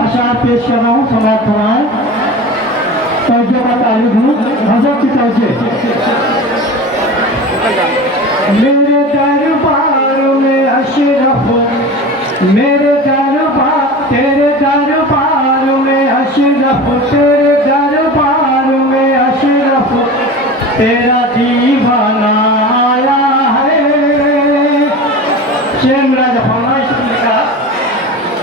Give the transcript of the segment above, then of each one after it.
اشعار پیش کر رہا ہوں، سماعت فرمائیں۔ توجہ کا طالب ہوں، حضرت کی توجہ۔ میرے دربار میں اشرف، میرے دربار، تیرے دربار میں اشرف، تیرے دربار میں اشرف، تیرا دیوانہ آیا ہے۔ شیر مراجہ فرمائش نے کہا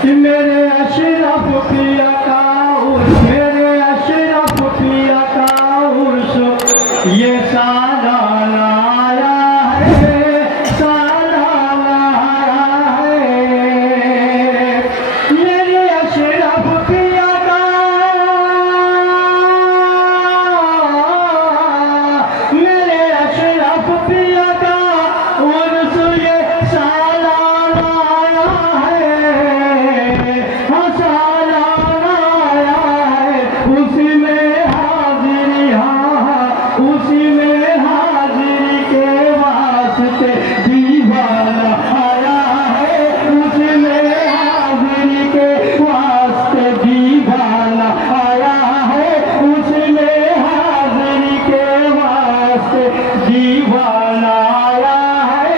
کہ میرے اشرف پیا کا عرس، میرے اشرف پیا کا عرس، یہ سالانہ آیا ہے، سالانہ آیا ہے۔ میرے اشرف پیا کا، میرے اشرف پیا کا عرس، یہ سالانہ آیا ہے، ہاں سالانہ آیا ہے۔ اسی میں حاضری، ہاں اسی میں حاضری کے واسطے دیوانہ آیا ہے، اسی میں حاضری کے واسطے دیوانہ آیا ہے، اسی میں حاضری کے واسطے دیوانہ آیا ہے۔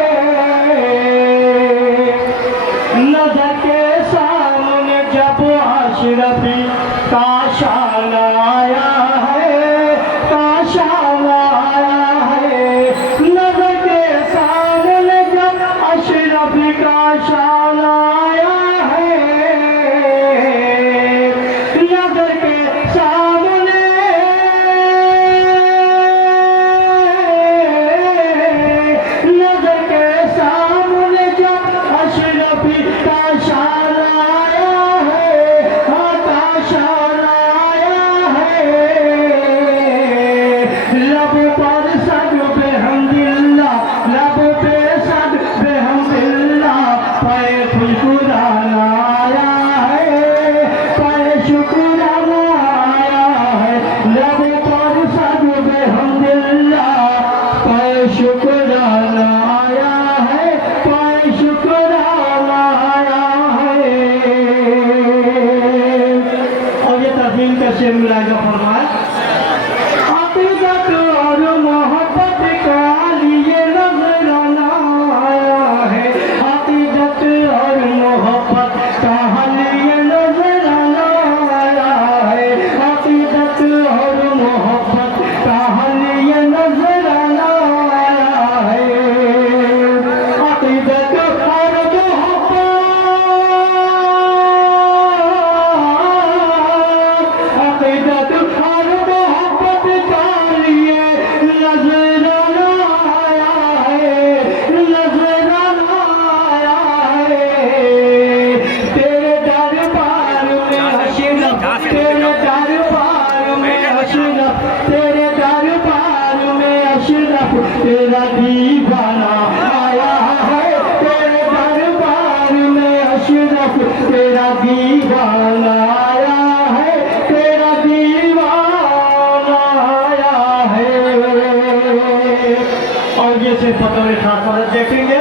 نظر کے سامنے جب اشرفی کا شان آیا ہے، کا شان آیا ہے۔ نظر کے سامنے جب اشرفی کا شان آیا ہے، نظر کے سامنے، نظر کے سامنے جب اشرفی کا شان آیا ہے، ہاں کا شان آیا ہے۔ لب پر صد بحمداللہ، لب پہ صد بحمداللہ، پائے شکرانہ آیا ہے، پائے شکرانہ آیا ہے۔ لب پر صد بحمداللہ، پائے شکرانہ آیا ہے، پائے شکرانہ آیا ہے۔ اور یہ ترجمہ کا شعر ملاحظہ فرمائے۔ عقیدت اور محبت کا لیے نظرانہ آیا ہے، عقیدت اور محبت کا لیے نظرانہ آیا ہے، عقیدت اور محبت کا لیے نظرانہ آیا ہے۔ عقیدت اور محبت، عقیدت اور محبت کا لیے نظرانہ آیا ہے، نظرانہ آیا ہے۔ تیرے دربار میں اشرف، تیرے دربار میں اشرف، تیرے دربار میں اشرف، تیرا دیوانہ آیا ہے، تیرے دربار میں اشرف، تیرا دیوانہ آیا ہے، تیرا دیوانہ آیا ہے۔ اور یہ سے بطور خاص بات دیکھیں گے،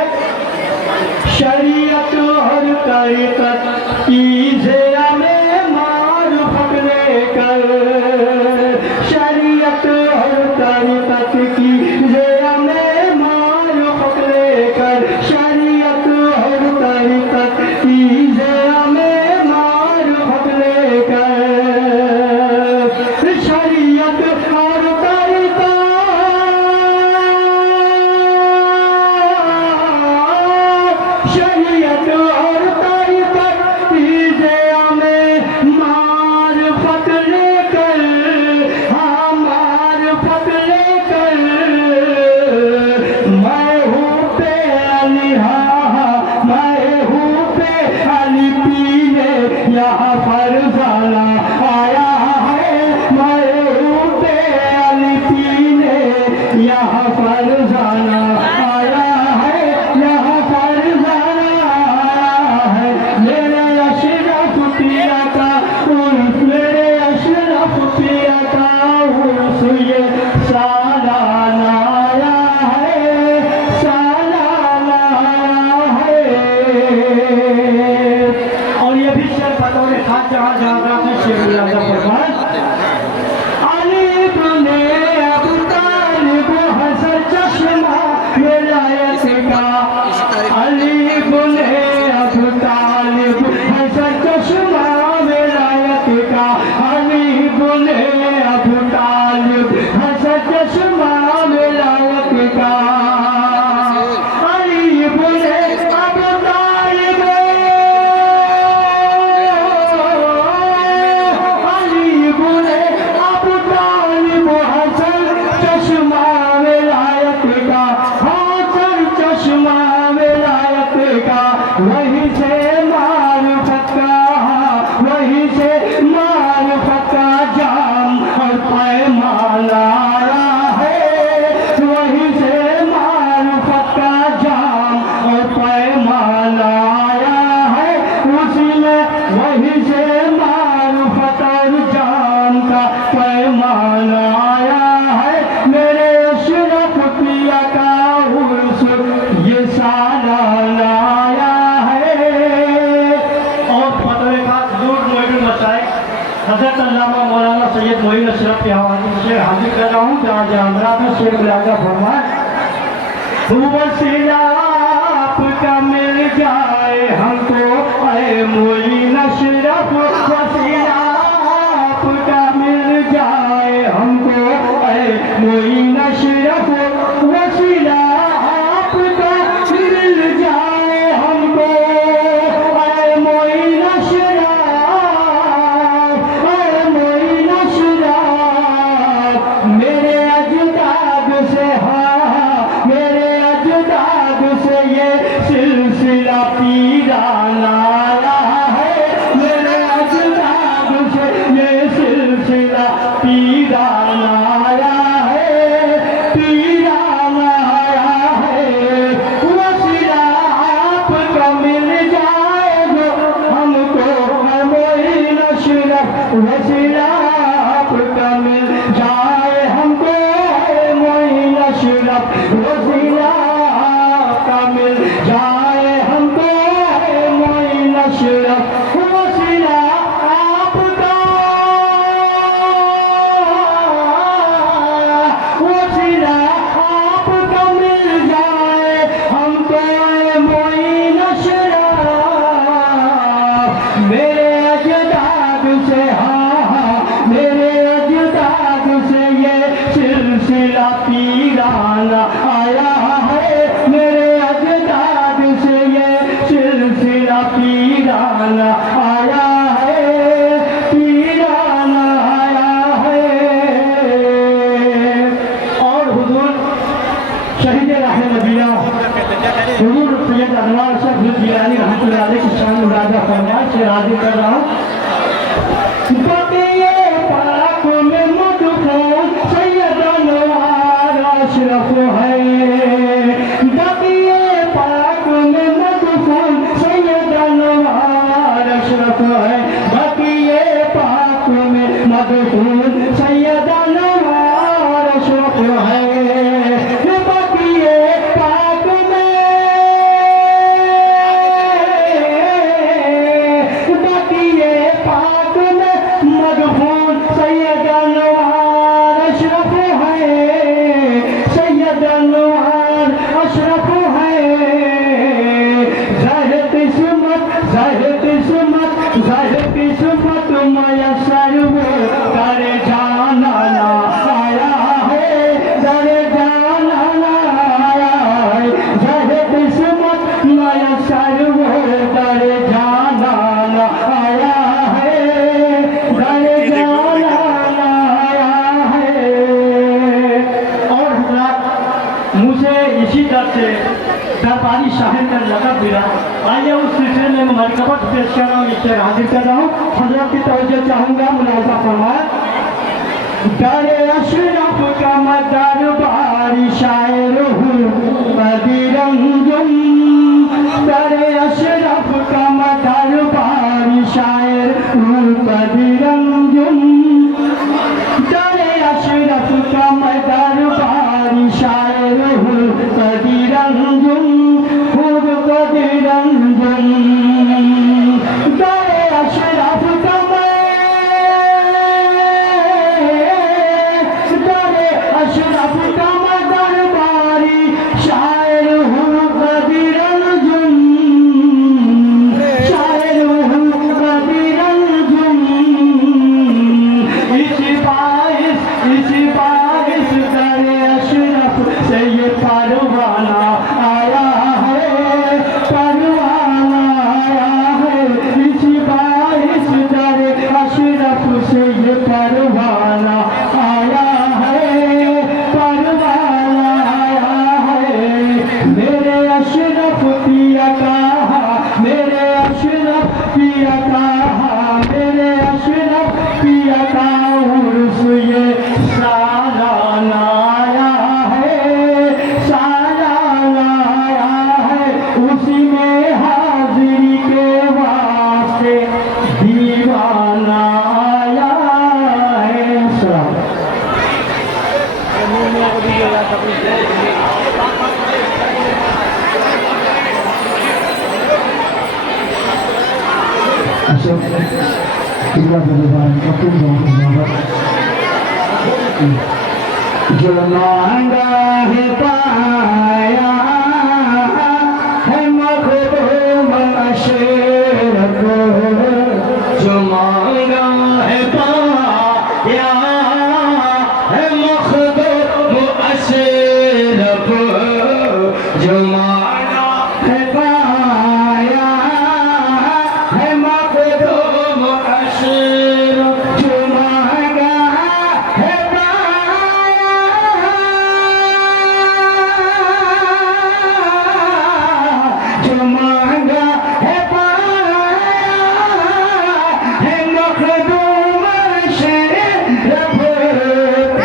شریعت اور طریقت کی ضیاء میں معرفت لے کر، شریعت اور طریقت کی ضیاء میں معرفت لے کر، شریعت اور طریقت کی ضیاء میں معرفت لے کر، شریعت اور طریقت، شریعت اور طریقت کی ضیاء میں معرفت لے کر، ہاں معرفت لے کر، میں ہوں پہ علی، ہاں میں ہوں پہ علی پینے یہاں فرزانہ آیا ہے، میں ہوں پہ علی پینے یہاں فرزانہ آیا ہے، یہاں فرزانہ آیا ہے۔ میرے اشرف پیا کا عرس، میرے اشرف پیا کا عرس، یہ سالانہ آیا ہے، سالانہ آیا ہے۔ اور یہ بھی شعر بطور خاص फरमाया जहाँ जहाँ आपने शेर का फरमाया अली इब्ने अबू तालिब हसन चश्मा विलायत का अली इब्ने अबू तालिब हसन चश्मा विलायत का अली इब्ने अबू तालिब हसन चश्मा विलायत का अली इब्ने अबू तालिब अली इब्ने अबू तालिब हसन चश्मा विलायत का हसन चश्मा विलायत का वहीं से मारिफत का वहीं से मारिफत का जाम और पैमाना आया है वहीं से मारिफत का जाम और पैमाना आया है उसी में वहीं से मारिफत और जाम का पैमाना आया है मेरे अशरफ पिया का उर्स ये सारा लाया है और फतवे का दूर मोइनुल मशाइख हज़रत अल्लामा मौलाना सैयद मोइन अशरफ के हवाले से हाजिर कर रहा हूँ जहाँ जहाँ हमरा में शेर मिलागा फरमाए वसीला आपका मिल जाए हमको ऐ मोइन अशरफ वसीला आपका मिल जाए हमको ऐ मोइन अशरफ वसीला आपका मिल जाए हमको ऐ मोइन अशरफ ऐ मोइन अशरफ मेरे अजदाद से हाँ मेरे अजदाद से ये सिलसिला पीराना आया है मेरे अजदाद से ये सिलसिला पीराना आया है पीराना आया है वसीला आपका मिल जाए जो हमको है मोइन अशरफ वसीला आपका मिल जाए हमको है मोइन अशरफ वसीला आपका मिल जाए हमको है मोइन अशरफ वसीला आपका वसीला आपका मिल जाए हमको है मोइन अशरफ मेरे अजदाद से हाँ मेरे अजदाद से ये सिलसिला पीराना आया है मेरे अजदाद से ये सिलसिला पीराना आया है पीराना आया है और हुजूर शहीद राह नबीना हुजूर सैयद अनवार शाह जिलानी रहमतुल्लाह अलैह की शान मुरादा फरमाए से हाजिर कर रहा हूँ बतिए पाक में मदफून सैयद अनवार अशरफ है बतिए पाक में मदफून सैयद अनवार अशरफ है बतिए पाक में मदफून सैयद अनवार अशरफ है बतिए पाक में बतिए पाक में मदफून सैयद अनवार अशरफ है सैयद अनवार अशरफ है ज़ाहिर किस्मत मयसर वो दर जाना ना आया है दर जाना ना आया है ज़ाहिर किस्मत मयसर वो दर जाना ना आया है दर जाना ना आया है और हज़रात मुझे इसी तरह से दरबारी शाहिर का लक़ब मिला आइए उस सिलसिले में मरकबत पेश कर रहा हूँ इससे हाजिर कर रहा हूँ हज़रत की तवज्जो चाहूँगा मुलाज़ा फरमाए दर अशरफ का दरबारी शायर हूँ बदिरंजुम दर अशरफ का दरबारी शायर हूँ बदिरंजुम दर अशरफ का दरबारी शायर हूँ बदिरंजुम खुद बदिरंजुम दर अशरफ का جو مانگا ہے پایا ہے مخدوم اشرف، جو مانگا ہے پایا ہے مخدوم اشرف، جو مانگا ہے پایا ہے مخدوم اشرف، جو مانگا ہے پایا جو مانگا ہے پایا ہے مخدوم اشرف،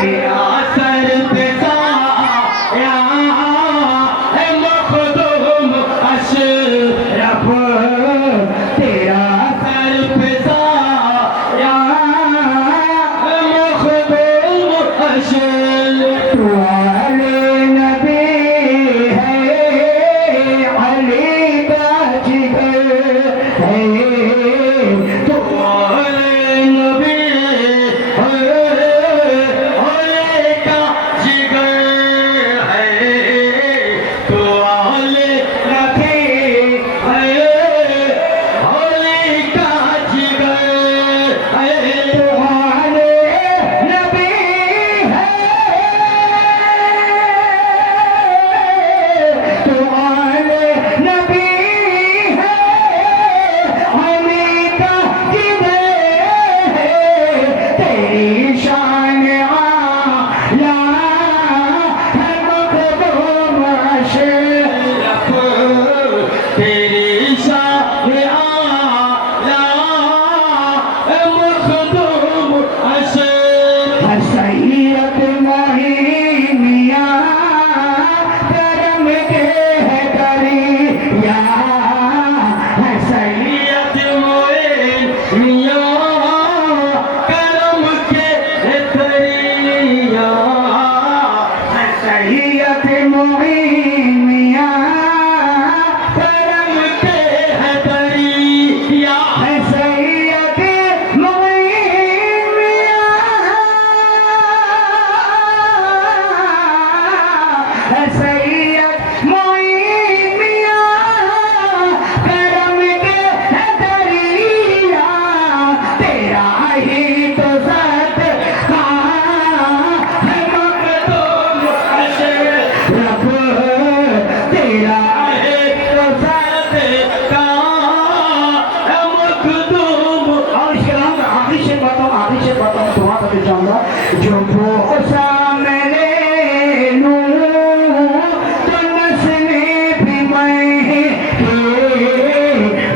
تیرا سر پہ سایہ ہے مخدوم اشرف، تیرا سر پہ سایہ ہے مخدوم اشرف، تو علی نبی ہے علی کا جگر ہے، تو علی نبی ہے علی کا جگر ہے، تو علی نبی ہے علی کا جگر ہے، تو علی نبی ہے، تو علی نبی ہے علی کا جگر ہے، تیری شان اعلیٰ ہے مخدوم اشرف، تیری شان اعلیٰ ہے مخدوم اشرف، سید معین میاں کرم کے ہے دریا، سید معین میاں کرم کے ہے دریا، سید معین میاں کرم کے ہے دریا، سید معین میاں سید معین میاں کرم کے ہے دریا، تیرا ہی تو صدقہ ہے مخدوم اشرف، تیرا ہی تو صدقہ ہے مخدوم اشرف، آخری سے بتاؤں دعا کرتے جاؤں گا، جو بھوسا میں لے لوں تو نسلیں بھی میں کے،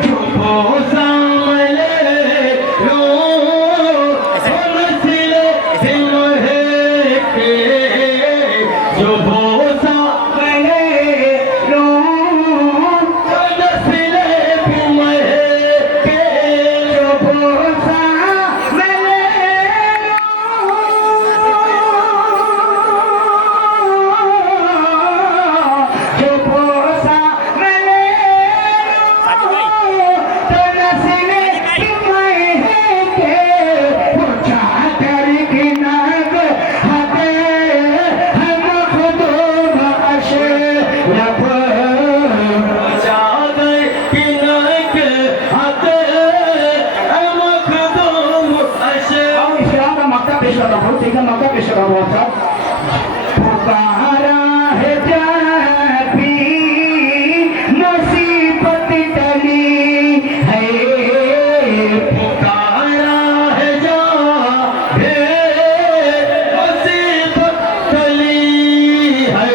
جو بھوسا میں لے لوں تو نسلیں بھی میں کے، جو بھوسا میں لے لوں تو نسلیں بھی میں کے، جو بھوسا میں لے لوں جو بھوسا میں لے لوں تو نسلیں بھی میں کے، وہ چادر کی نگ ہتے ہے مخدوم اشرف، چادر کی نگ ہتے ہے مخدوم اشرف، اسلام کا مکہ پیش کرتا ہوں، ٹھیک ہے، مکہ پیش کرتا ہوں، پکارا ہے جب بھی مصیبت ٹلی ہے، پکارا ہے جب بھی مصیبت ٹلی ہے،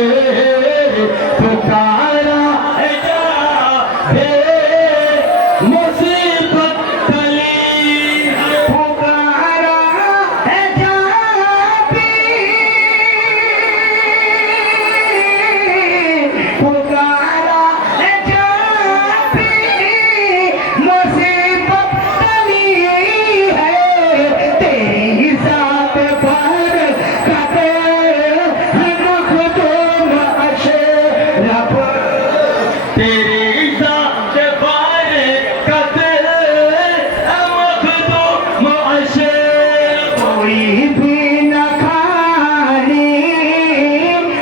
پکارا ہے جب بھی مصیبت ٹلی ہے، پکارا ہے جب بھی कोई भी न खाने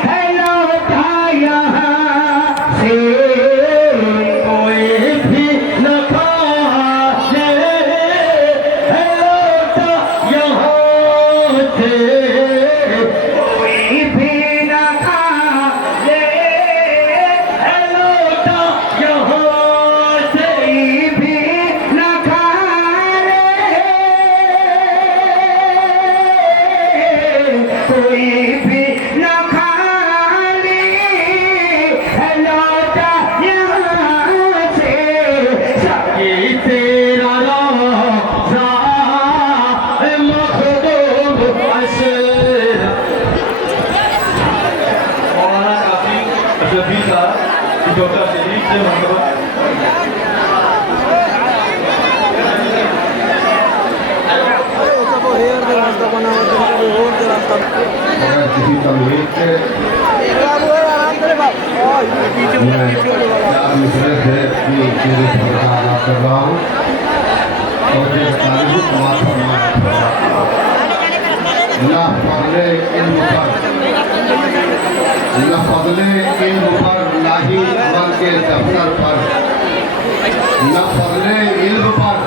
है लौटा यहाँ से, कोई भी न खाने है लौटा यहाँ से, कोई भी न खाने है लौटा यहाँ से, भी न खाने कोई भी न खाने है लौटा यहाँ से, सकी तेरा रोज़ा मखदूम अशर। मौलाना काफी अशरफी साहब की डॉक्टर शरीफ से मरतबा अगर किसी तमहीद से चार मिसरे से अपनी चीज़ें फरमा कर रहा हूँ और ये तारीफ ना फजले इल्म पर ना ही अमल के दफ्तर पर, न फजले इल्म पर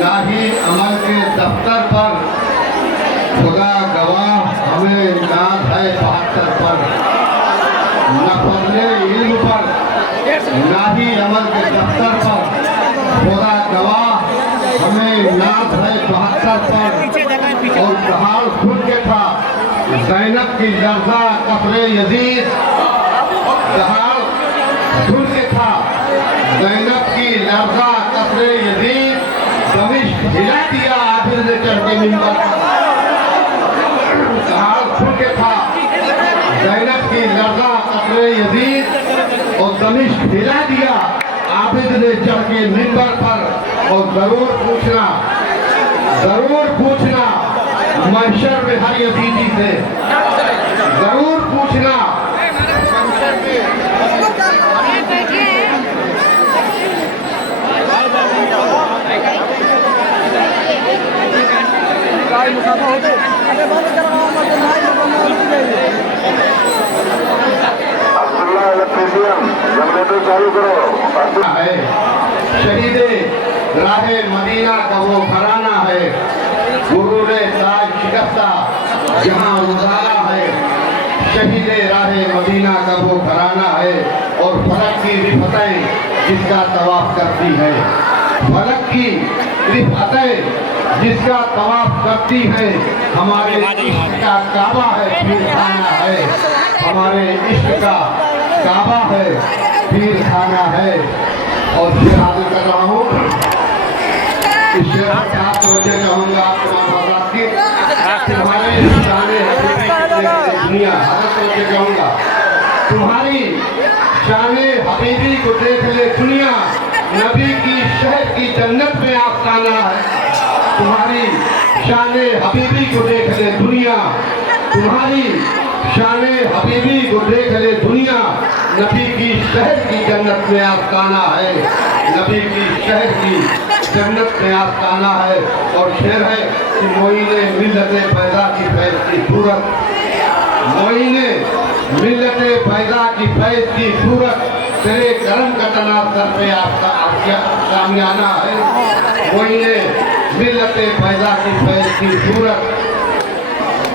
ना ही अमल के दफ्तर पर, खुदा गवाह हमें नाज है 72 पर, न फजले इल्म पर ना ही अमल के दफ्तर पर, खुदा गवाह हमें नाज है 72 पर। और कहाल खुद के था ज़ैनब की लर्ज़ा कब्रे यजीद, कहाल खुद के था ज़ैनब की लर्ज़ा कब्रे यजीद, दमिश्क हिला दिया आखिर ने चढ़ के मिंबर पर। कहाल खुद के था ज़ैनब की लर्ज़ा कब्रे यजीद और दमिश्क हिला दिया आबिद ने चढ़ के मिंबर पर। और जरूर पूछना महशर में हर यजीदी से, जरूर पूछना है शहीदे राहे मदीना का वो घराना है, गुरूरे ताज शिकस्ता जहाँ उजाला है। शहीदे राहे मदीना का वो घराना है और फलक की रिफतें जिसका तवाफ करती है, फलक की रिफतें जिसका तवाफ करती है। हमारे इश्क का काबा है पीर खाना है, हमारे इश्क का काबा है पीर खाना है। और फिर हाजिर कर रहा हूँ इस शेर पर आप तवज्जो चाहूँगा आप तमाम हज़रात की। तुम्हारे शाने हबीबी दुनिया हाजिर तवज्जो चाहूँगा, तुम्हारी शाने हबीबी को देख ले दुनिया, नबी की शहर की जन्नत में आस्ताना है। तुम्हारी शाने हबीबी को देख ले दुनिया, तुम्हारी शाने हबीबी को देख ले दुनिया, नबी की शहर की जन्नत में आस्ताना है, नबी की शहर की जन्नत में आस्ताना है। और शेर है कि मोइने मिल्लते पैदा की फैज़ की सूरत, मोइने मिल्लते पैदा की फैज़ की सूरत, तेरे करम का तना सर पे आपका सामियाना है। मोइने मिल्लते पैदा की फैज़ की सूरत,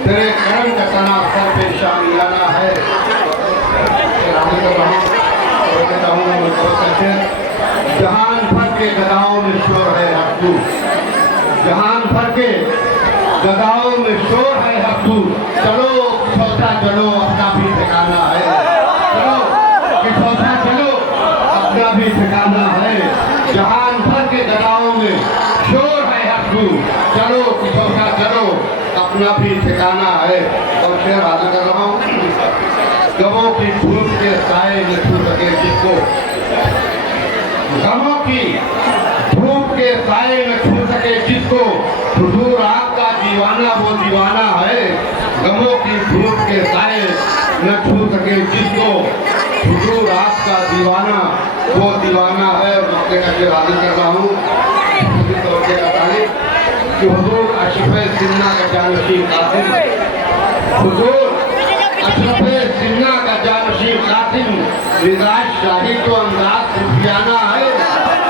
तेरे करम का तना सर पे शामियाना है। जहान भर के गदाओं में शोर है हकू, जहान भर के गदाओं में शोर है हकू, चलो सोचा चलो अपना भी ठिकाना है, चलो कि सोचा चलो अपना भी ठिकाना है। जहान भर के गदाओं में शोर है हकू, चलो कि सोचा चलो अपना भी ठिकाना है। और शेर हाजिर कर रहा हूँ, गमों की धूप के साए में छू सके जिसको, गमों की धूप के साए में छू सके जिसको, हुजूर आपका दीवाना वो दीवाना है। गमों की धूप के साए में छू सके जिसको, हुजूर आपका दीवाना वो दीवाना है। मौके का शेर हाजिर कर रहा हूँ। कि हुजूर अशरफ सिन्ना का जानशीन कासिम, हुजूर अशरफ सिन्ना का जानशीन कासिम मिजाज शाही तो अंदाज सूफियाना है।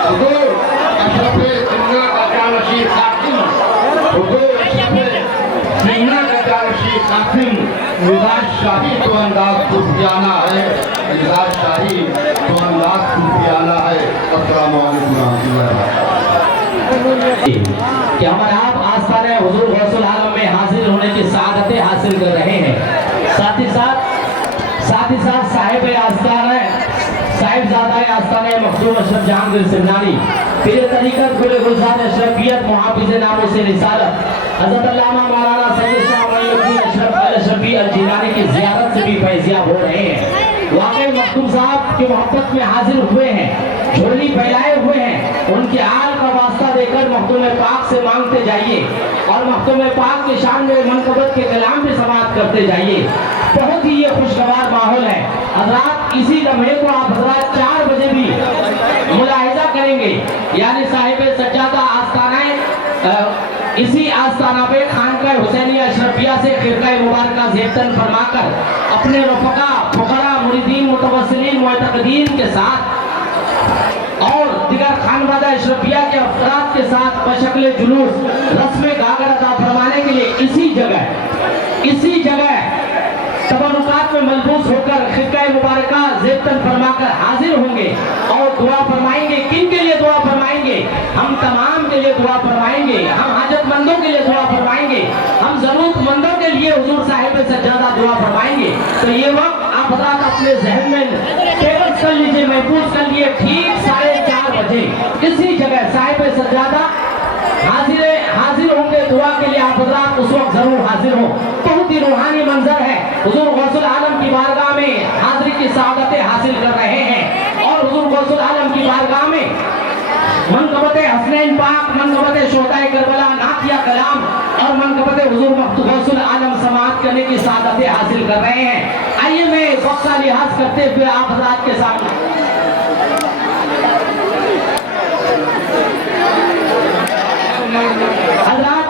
हुजूर अशरफ सिन्ना का जानशीन कासिम, हुजूर अशरफ सिन्ना का जानशीन कासिम मिजाज शाही तो अंदाज सूफियाना है, मिजाज शाही तो अंदाज सूफियाना है। अस्सलाम वालेकुम रहमतुल्लाहि व बरकातहू। कि हमारे आप आस्थाने हुजूर गौसुल आलम में हाजिर होने की सादतें हासिल कर रहे हैं। साथ ही साथ साहिब आस्थाना साहिबजादा आस्थाना मखदूम अशरफ जहांगीर सिमनानी पीर तरीक़त गुल गुलजार अशरफियत मुहाफिज़ नामो से रिसालत हज़रत अल्लामा मौलाना सैयद शाह मोइनुद्दीन अशरफ अल अशरफी अल जिलानी की ज़ियारत से भी फैज़याब हो रहे हैं। वाकई मखदूम साहब की मोहब्बत में हाजिर हुए हैं, झोली फैलाए हुए हैं। उनके आल का वास्ता देकर मखदूम पाक से मांगते जाइए और मखदूम पाक की शान में मनकबत के कलाम भी समाअत करते जाइए। बहुत ही ये खुशगवार माहौल है। हजरात इसी लम्हे को आप हजरात 4 बजे भी मुलाहिजा करेंगे, यानी साहिब सज्जादा आस्थाना इसी आस्थाना पे खानका हुसैनिया अशरफिया से खिरका मुबारका ज़ेबतन फरमाकर अपने रफ़का फुक़रा मुरीदीन मुतवस्सिलीन मुअतक़दीन के साथ और दिगर खानवादा अशरफिया के अफराद के साथ बशक्ल जुलूस रस्म गागर अदा फरमाने के लिए इसी जगह तबरुकात में मलबूस होकर खिरका मुबारका ज़ेबतन फरमाकर हाजिर होंगे और दुआ फरमाएंगे। किन के लिए दुआ फरमाएंगे? हम तमाम के लिए दुआ फरमाएंगे, हम हाजतमंदों के लिए दुआ फरमाएंगे, हम ज़रूरतमंदों के लिए हुजूर साहिब सज्जादा दुआ फरमाएंगे। तो ये वक्त आप हज़रात अपने जहन में टेबल कर लीजिए, महफूज कर लिए। ठीक 4:30 बजे इसी जगह साहिब सज्जादा हाजिर होंगे दुआ के लिए। आप हज़रात उस वक्त जरूर हाजिर हो। बहुत ही रूहानी मंजर है। हुजूर गौसुल आलम की बारगाह में हाजिरी की सादतें हासिल कर रहे हैं और हुजूर गौसुल आलम की बारगाह में मनकबत हसनैन पाक, मनकबत शोहदाए करबला, नातिया कलाम और मनकबत हुजूर गौसुल आलम समाअत करने की सादतें हासिल कर रहे हैं। आइए मैं वक्त का लिहाज करते हुए आप हज़रात के सामने हज़रात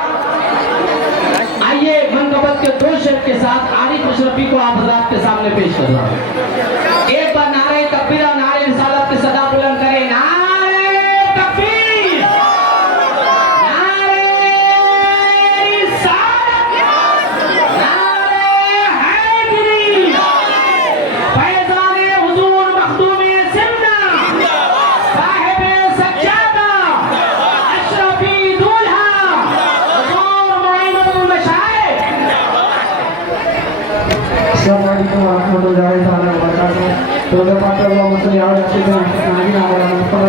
आइए मनकबत के 2 शेर के साथ आरिफ अशरफी को आप हज़रात के सामने पेश कर रहा हूं। एक बार नारे तकबीर और नारे रिसालत की सदा बुलंद करें। नारे तकबीर, नारे रिसालत, नारे हैदरी, फैज़ाने हुजूर मखदूमे सिन्ना, साहिब सज्जादा, अशरफी दूल्हा और मोइनुल मशाइख। Assalamualaikum warahmatullahi wabarakatuh. Terdapat Allahumma sholli ala sayyidina Muhammadin wa ala alihi wa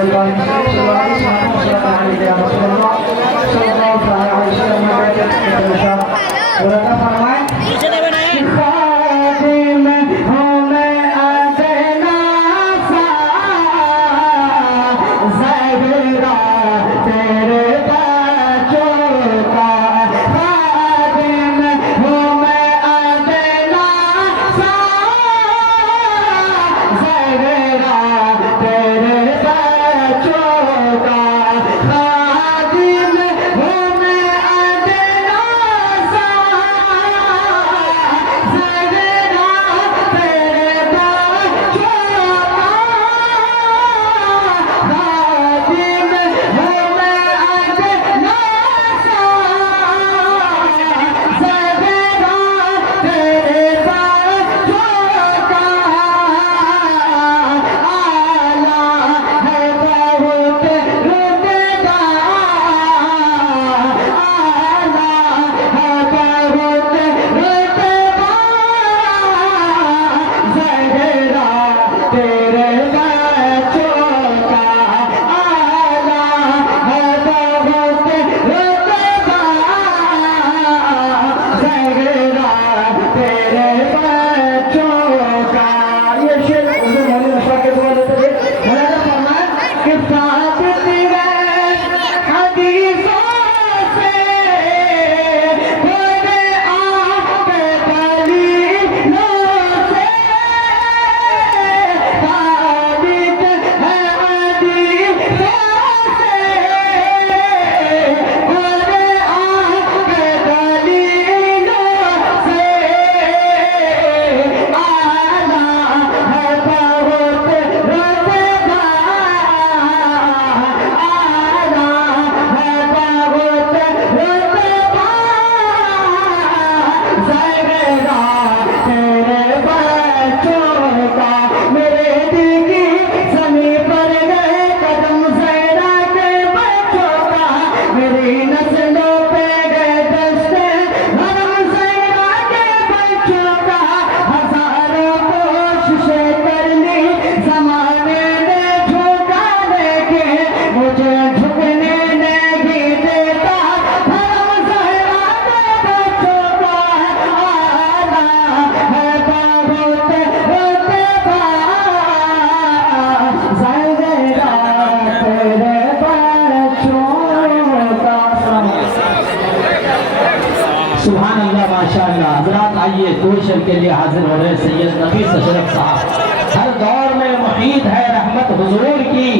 सुभान अल्लाह माशाअल्लाह। हजरात आइए कोशर के लिए हाजिर हो रहे सैयद नफीस अशरफ साहब। हर दौर में मुहीत है रहमत हुजूर की,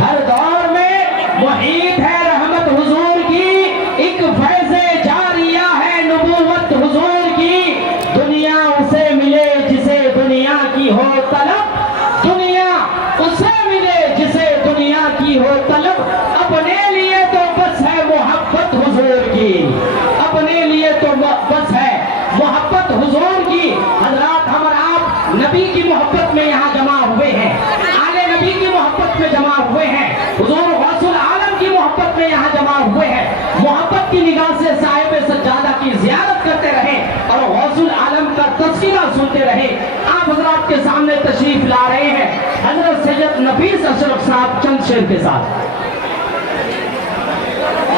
हर दौर में मुहीत है रहमत हुजूर की, एक फैज़े जारिया है नबूवत हुजूर की। दुनिया उसे मिले जिसे दुनिया की हो तलब, दुनिया उसे मिले जिसे दुनिया की हो तलब, अपने लिए तो बस है मोहब्बत हुजूर की, अपने लिए तो बस है मोहब्बत हुजूर की। हजरात हम और आप नबी की मोहब्बत में यहाँ जमा हुए हैं, आले नबी की मोहब्बत में जमा हुए हैं, हुजूर गौसुल आलम की मोहब्बत में यहाँ जमा हुए हैं। मोहब्बत की निगाह से साहिब सज्जादा की ज़ियारत करते रहे और गौसुल आलम का तज़किरा सुनते रहे। आप हजरात के सामने तशरीफ ला रहे हैं हजरत सैयद नफीस अशरफ साहब चंद शेर के साथ।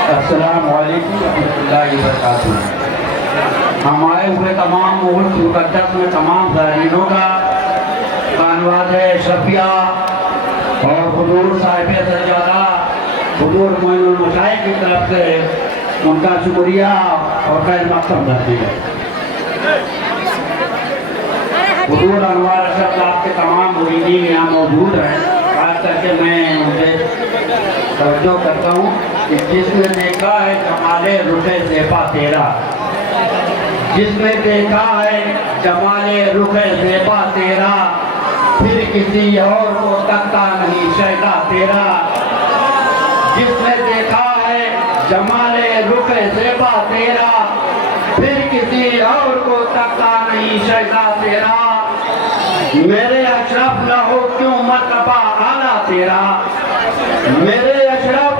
अस्सलामु अलैकुम रहमतुल्लाहि व बरकातुहू। हमारे हुए तमाम मुल्क मुक़द्दस में तमाम ज़ायरीनों का धन्यवाद है, शफिया और हुजूर साहिब सज्जादा हुजूर मोइनुल मशाइख की तरफ से उनका शुक्रिया और खैर मक़सद करते हैं। हुजूर अनवार अशरफ साहब के तमाम मुरीदीन यहाँ मौजूद हैं, खास करके मैं उनसे तवज्जो करता हूँ कि जिसने देखा है जमाले रुखे ज़ेबा तेरा, जिसने देखा है जमाले रुखे ज़ेबा तेरा, फिर किसी और को तकता नहीं शैदा तेरा। जिसने देखा है जमाले रुखे ज़ेबा तेरा, फिर किसी और को तकता नहीं शैदा तेरा। मेरे अशरफ न हो क्यों मर्तबा आला तेरा, मेरे अशरफ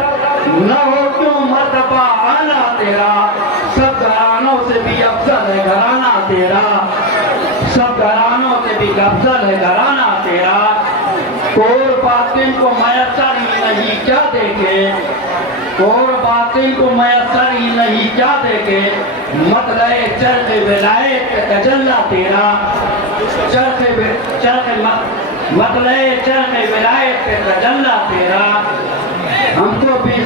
न हो क्यों मर्तबा आला तेरा। सब घरानों से भी अफजल है घराना तेरा, सब घरानों से भी अफजल है घराना तेरा। और बातिल को मयसर ही नहीं क्या देखे, और बातिल को मयसर ही नहीं क्या देखे। मतलए चरख़ विलायत तजल्ला तेरा, मतलए चरख़ विलायत तजल्ला तेरा। हमको भी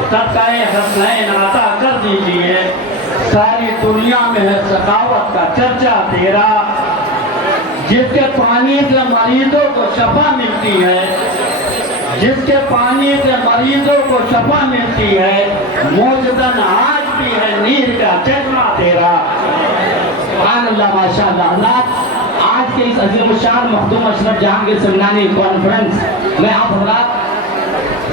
सदक़ाए हसनैन अता कर दीजिए, सारी दुनिया में है सखावत का चर्चा तेरा। जिसके पानी से मरीजों को शफा मिलती है, जिसके पानी से मरीजों को शफा मिलती है, मौजूदन आज भी है नीर का चश्मा तेरा। सुभान अल्लाह माशाअल्लाह। हज़रात आज के इस अज़ीम शान मखदूम अशरफ जहांगीर सेमिनारी कॉन्फ्रेंस में आप हज़रात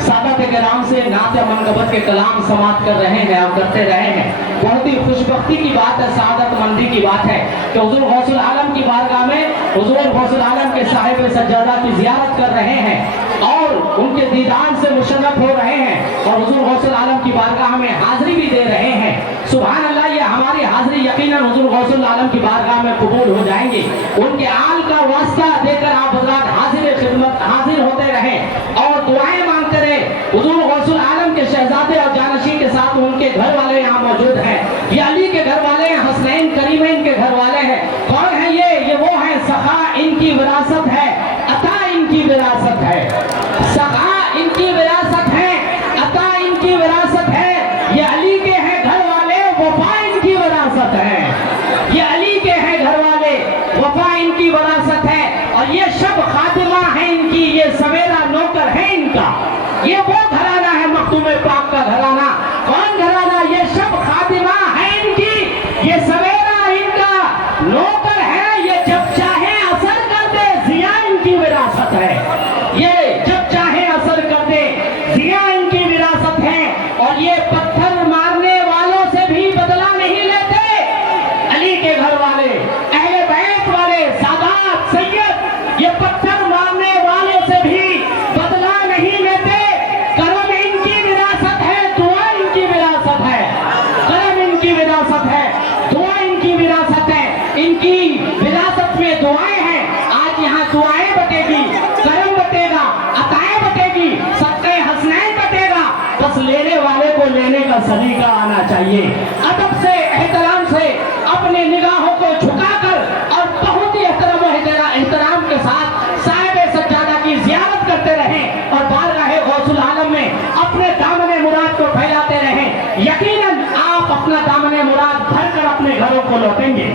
सादत किराम से नात मनक़बत के कलाम समात कर रहे हैं और करते रहे हैं। बहुत ही खुशबख्ती की बात है, सआदत मंदी की बात है कि हुज़ूर गौसुल आलम की बारगाह में हुज़ूर गौसुल आलम के साहिब सज्जादा की ज़ियारत कर रहे हैं और उनके दीदार से मुशर्रफ हो रहे हैं और हुज़ूर गौसुल आलम की बारगाह में हाज़िरी भी दे रहे हैं। सुभान अल्लाह। ये हमारी हाज़िरी यकीनन हुज़ूर गौसुल आलम की बारगाह में कबूल हो जाएंगे। उनके आल का वास्ता देकर आप हज़रात हाज़िर खिदमत हाज़िर होते रहें और दुआएं मांगते रहे। हुज़ूर गौसुल आलम के शहजादे और जानशी के साथ उनके घर वाले यहाँ मौजूद हैं। ये अली के घर वाले हैं, हसनैन करीमैन के घर वाले हैं। कौन है ये वो हैं सखा, इनकी विरासत है, अता इनकी विरासत है, सखा इनकी विरासत है, अता इनकी विरासत है। ये अली के हैं घर वाले, वफा इनकी विरासत है। ये अली के हैं घर वाले, वफा इनकी विरासत है। और ये शब खातिमा है इनकी, ये सवेरा नौकर है इनका। ये वो घराना है मखदूम पाक का घराना। कौन घराना? ये शब खातिमा है इनकी, ये सवेरा इनका नौकर है। ये जब चाहे असर कर दे जिया इनकी विरासत है, ये जब चाहे असर कर दे जिया इनकी विरासत है। और ये पत्थर मारने वालों से भी बदला नहीं लेते। अली के घर वाले, अहले बैत वाले, सादात सैयद, ये पत्थर मारने वाले से भी बदला नहीं लेते। करम इनकी विरासत है, दुआ इनकी विरासत है। करम इनकी विरासत है, दुआ इनकी विरासत है। इनकी विरासत में दुआएं हैं। आज यहाँ दुआएं बटेगी, करम बटेगा, अताएं बटेगी, सदक़े हसनैन बटेगा। बस लेने वाले को लेने का सलीका आना चाहिए। अदब से, एहतराम से अपने निगाहों को झुकाकर और बहुत ही एहतराम के साथ साहिब सज्जादा की ज़ियारत करते रहें और बारगाह गौसुल आलम में अपने दामन मुराद को फैलाते रहें। यकीनन आप अपना दामन मुराद भर कर अपने घरों को लौटेंगे।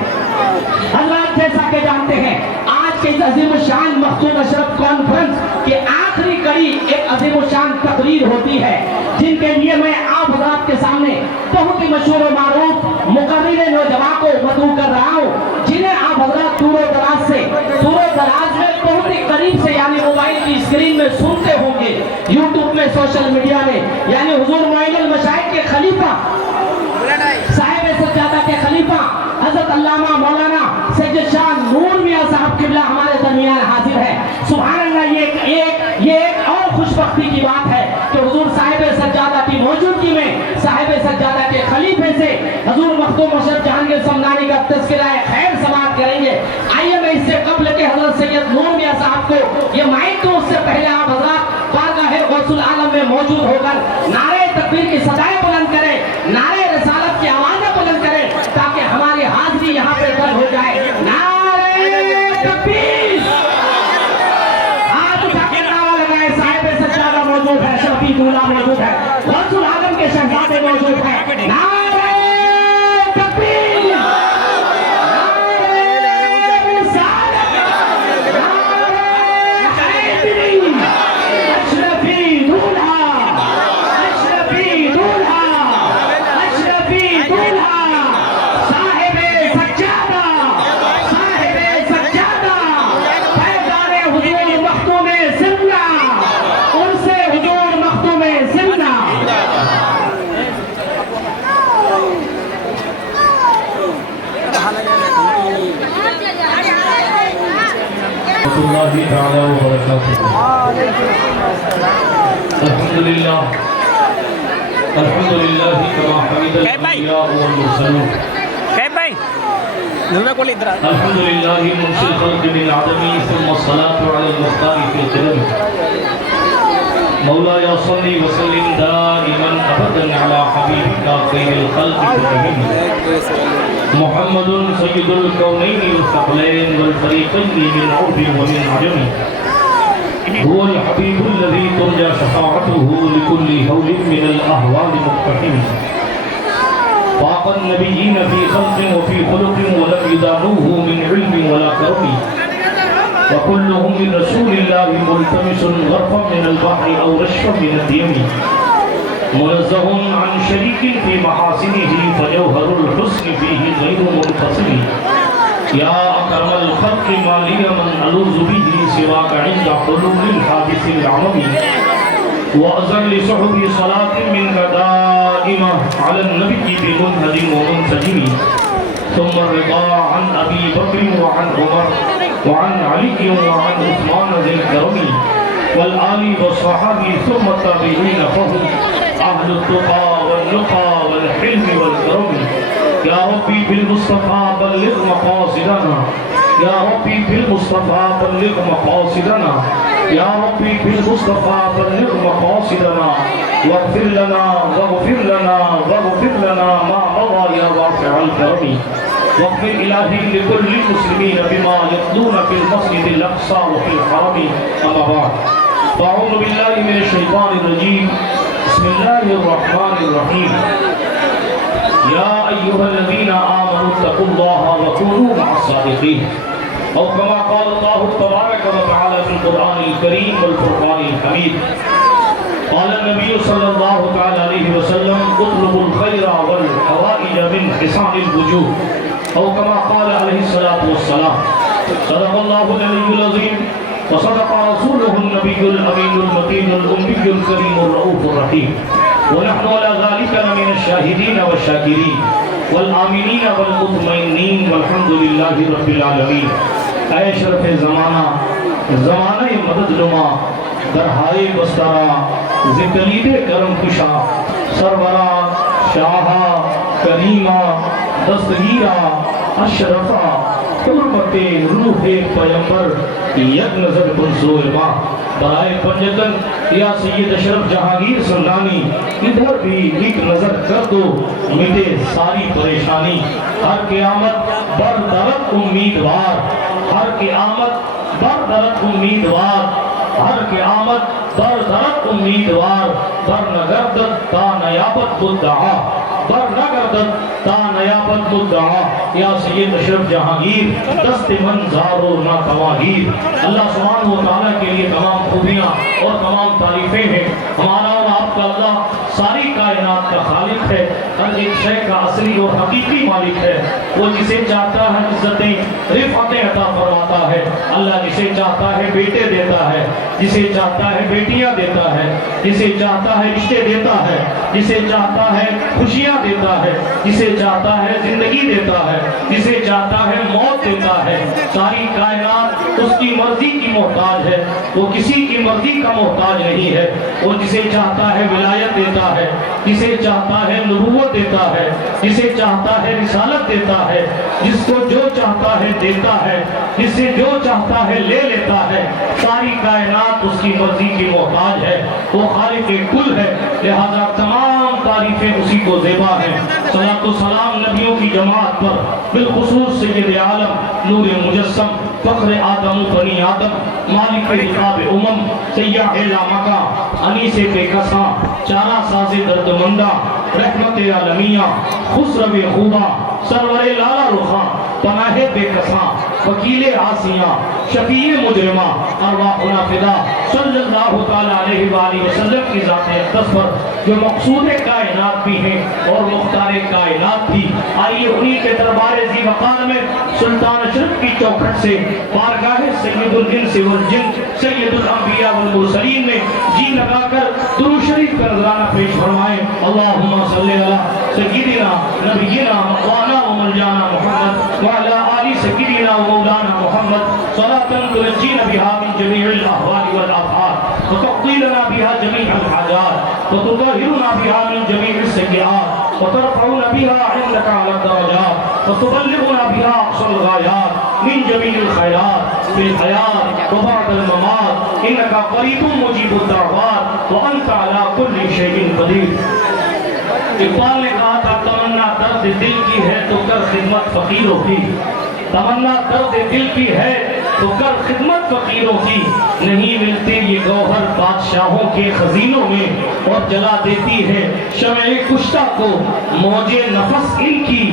हजरत जैसा कि जानते हैं आज के इस अजीम शान मखसूद अशरफ कॉन्फ्रेंस के आखिरी कड़ी एक अजीम शान तकरीर होती है, जिनके लिए मैं आप हजरात के सामने बहुत ही मशहूर और मारूफ मुकर्रिर नौजवान को मदऊ कर रहा हूँ, जिन्हें आप हजरात दूर दराज में बहुत ही करीब से यानी मोबाइल की स्क्रीन में सुनते होंगे, यूट्यूब में, सोशल मीडिया में, यानी हुजूर मोइनुल मशाइख के खलीफा साहिब सज्जादा के खलीफा हजरत अल्लामा मौलाना सैयद शाह नूर मियां साहब किबला हमारे दरमियान हाजिर है। सुभान अल्लाह, ये एक और खुशबख्ती की बात है कि हुजूर साहिब सज्जादा की मौजूदगी में साहिब सज्जादा के खलीफे से हुजूर मखदूम अशरफ जहांगीर समदानी का तज़किरा खैर समाअत करेंगे। आइए मैं इससे कबल के हजरत सैयद नूर मियां साहब को ये माइक को उससे पहले आप हजरात बारगाह गौसुल आलम में मौजूद होकर नारे तकबीर की सदाएं बुलंद करें, नारे रसालत की आवाजें बुलंद करें, ताकि हमारी हाजिरी यहाँ पे बंद हो जाए। नारे तकबीर, हाथ उठा के नारा लगाए। साहिब सज्जादा मौजूद है, शफी दूल्हा मौजूद है, गौसुल आलम के शहजादे मौजूद है। नारे तकबीर, नारे रिसालत, नारे हैदरी, अशरफी दूल्हा, अशरफी दूल्हा, अशरफी दूल्हा, साहिबे सज्जादा, साहिबे सज्जादा, पैगाने हुजूर मखदूमे ज़िंदा, उनसे हुजूर मखदूमे ज़िंदा। रहमतुल्लाहि ताला व बरकातुहू। अल्हम्दुलिल्लाह कमा हमिदल अंबिया वल मुरसलून। अल्हम्दुलिल्लाहि मुनशिल खल्क़ि मिन आदमी सुम्मा सलातु अलल मुख्तारि फिल क़िदम। मौलाया सल्लि व सल्लिम दाइमन अबदन अला हबीबिका खैरिल खल्क़ि कुल्लिहिम मुहम्मदुन सय्यिदुल कौनैनि वल सकलैन वल फरीक़ैनि मिन उर्बि व मिन अजमी। हुवल हबीबुल्लज़ी तुरजा शफ़ाअतुहु लिकुल्लि हौलिन मिनल अहवालि मुक़्तहिम। फाक़न नबिय्यीन फ़ी ख़ल्क़िन व फ़ी ख़ुलुक़िन व लम युदानुहु मिन इल्मिन वला करमी। व कुल्लुहुम मिन रसूलिल्लाहि मुल्तमिसुन ग़रफ़न मिनल बहरि औ रशफ़न मिनद यमी। मुनज़्ज़हुन अन शरीकिन फ़ी महासिनिही फ़जौहरुल हुस्नि फ़ीही ग़ैरु मुनक़सिम। या अकरमल ख़ल्क़ि मा लिया मन अलूज़ु बिही सिवाका इंदा हुलूलिल हादिसिल अममी। व अज़न लि सुहबी सलातिन मिनका दाइमा अलन नबी बिमुनहदिन व मुनसजिम। सुम्मा रिदा अन अबी बकर व अन उमर व अन अली व अन उस्मान ज़िल करमी वल आलि व सहाबी सुम्मा ताबिईन फहुम अहलुत तुक़ा वल नुक़ा वल हिल्म वल करम। या रब्बी बिल मुस्तफ़ा बल्लिग़ मक़ासिदना, या रब्बी बिल मुस्तफ़ा बल्लिग़ मक़ासिदना, या रब्बी बिल मुस्तफ़ा बल्लिग़ मक़ासिदना। वग़फ़िर लना मा मज़ा या वासिअल करम। वग़फ़िर इलाही लिकुल्लिल मुस्लिमीन बिमा यत्लूना फिल मस्जिदिल अक़सा व फिल हरम। अम्मा बाद, फ़अऊज़ु बिल्लाहि मिनश शैतानिर रजीम। बिस्मिल्लाहिर रहमानिर रहीम। या अय्युहल्लज़ीना आमनू तक़ुल्लाहा व कूनू मअस सादिक़ीन। औ कमा क़ाल अल्लाहु तबारक व तआला फ़िल क़ुरआनिल करीम वल फ़ुरक़ानिल हमीद। क़ाल नबी सल्लल्लाहु तआला अलैहि वसल्लम उत्लुबुल खैरा वल हवाइज मिन हिसानिल वुजूह। औ कमा क़ाल अलैहि सलातु वस्सलाम। सदक़ल्लाहुल अलियुल अज़ीम व सदक़ रसूलुहुन नबियुल अमीनुल मतीनुल उम्मियुल करीमुर रऊफ़ुर रहीम। व नहनु अला ज़ालिका लमिनश शाहिदीन व शाकिरीन वल आमिनीन वल मुतमइन्नीन वल्हम्दुलिल्लाहि रब्बिल आलमीन। ऐ शरफ़े ज़माना, ज़माने मददनुमा, दरहाए बस्तरा, ज़िकलीदे करम कुशा, सरवरा, शाहा, करीमा, दस्तगीरा, अशरफा, हुर्मते रूहे पैगंबर यक नज़र बंसोरमा। बराए पंजतन या सैयद अशरफ जहांगीर समदानी, इधर भी एक नजर कर दो, मिटे सारी परेशानी। हर क़यामत बरदरत उम्मीदवार, हर क़यामत बरदरत उम्मीदवार, हर क़यामत बरदरत उम्मीदवार, बरनगर्दत ता नयाबत बुद्दआ। बर न गर्दन ता नयाबत मुद्दआ या सैयद अशरफ जहांगीर दस्त मंजारो ना तवाहीर। अल्लाह सुब्हानहु व तआला के लिए तमाम खूबियाँ और तमाम तारीफें हैं। हमारा और आपका अल्लाह सारी कायनात का खालिक है, हर एक शय का असली और हकीकी मालिक है। वो जिसे चाहता है इज्जतें रिफअतें अता फरमाता है। अल्लाह जिसे चाहता है बेटे देता है, जिसे चाहता है बेटियां देता है, जिसे चाहता है रिश्ते देता है, जिसे चाहता है खुशियां देता है, जिसे चाहता है जिंदगी देता है, जिसे चाहता है मौत देता है। सारी कायनात उसकी मर्जी की मोहताज है, वो किसी की मर्जी का मोहताज नहीं है। वो जिसे चाहता है विलायत देता है, जिसे चाहता है नबूवत देता है, जिसे चाहता है रिसालत देता है, जिसको जो चाहता है देता है, जिससे जो चाहता है ले लेता है। सारी कायनात उसकी मर्जी की मोहताज है, वो खालिक कुल है, लिहाजा तमाम तारीफें उसी को ज़ेबा है। सलातो सलाम नबियों की जमात पर, बिलखुसूस सैयद आलम नूर मुजस्सम फख्र आदम बनी आदम मालिक रिकाब उमम सैय्यद मका अनीस बेकसा चारा साज़े दर्दमंदा रहमत आलमिया खुसरव खूबा सरवर लाला रुखा पनाहे बेकसा वकील आसिया शफीए मुजरिमा अरवाहुना फिदा सल्लल्लाहु तआला अलैहि वसल्लम की ज़ात अक़दस पर जो मक़सूद कायनात भी हैं और मुख्तार कायनात भी। आइए उन्हीं के दरबार ज़ी वक़ार में सुल्तान अशरफ की चौखट से बारगाह सैयदुल इंस वल जिन्न सैयदुल अंबिया वल मुरसलीन में जी लगाकर दुरूद शरीफ का नज़राना पेश फरमाएं। अल्लाहुम्मा सल्लि अला सय्यिदिना नबिय्यिना मौलाना व मौलाना मुहम्मद व अला आलि सय्यिदिना व मौलाना मुहम्मद सलातन तुनज्जीना बिहा मिन जमीइल अहवाल वल आफात व तक़दीलना बिहा जमीअल हाजात व तुतहिरुना बिहा मिन जमीइस सय्यिआत व तरफ़उना बिहा इंदका अला दरजात व तुबल्लिगुना बिहा अक़सल गायात मिन जमीइल खैरात फिल हयात व बअदल ममात इन्नका क़रीबुन मुजीबुद दअवात व अंत अला कुल्लि शैइन क़दीर। इक़बाल ने कहा था तमन्ना दर्द दिल की है तो कर खिदमत फकीरों की, तमन्ना दर्द दिल की है तो कर खिदमत फकीरों की। नहीं मिलते ये गौहर बादशाहों के खजीनों में और जला देती है शमए कुश्ता को मौजे नफस इनकी,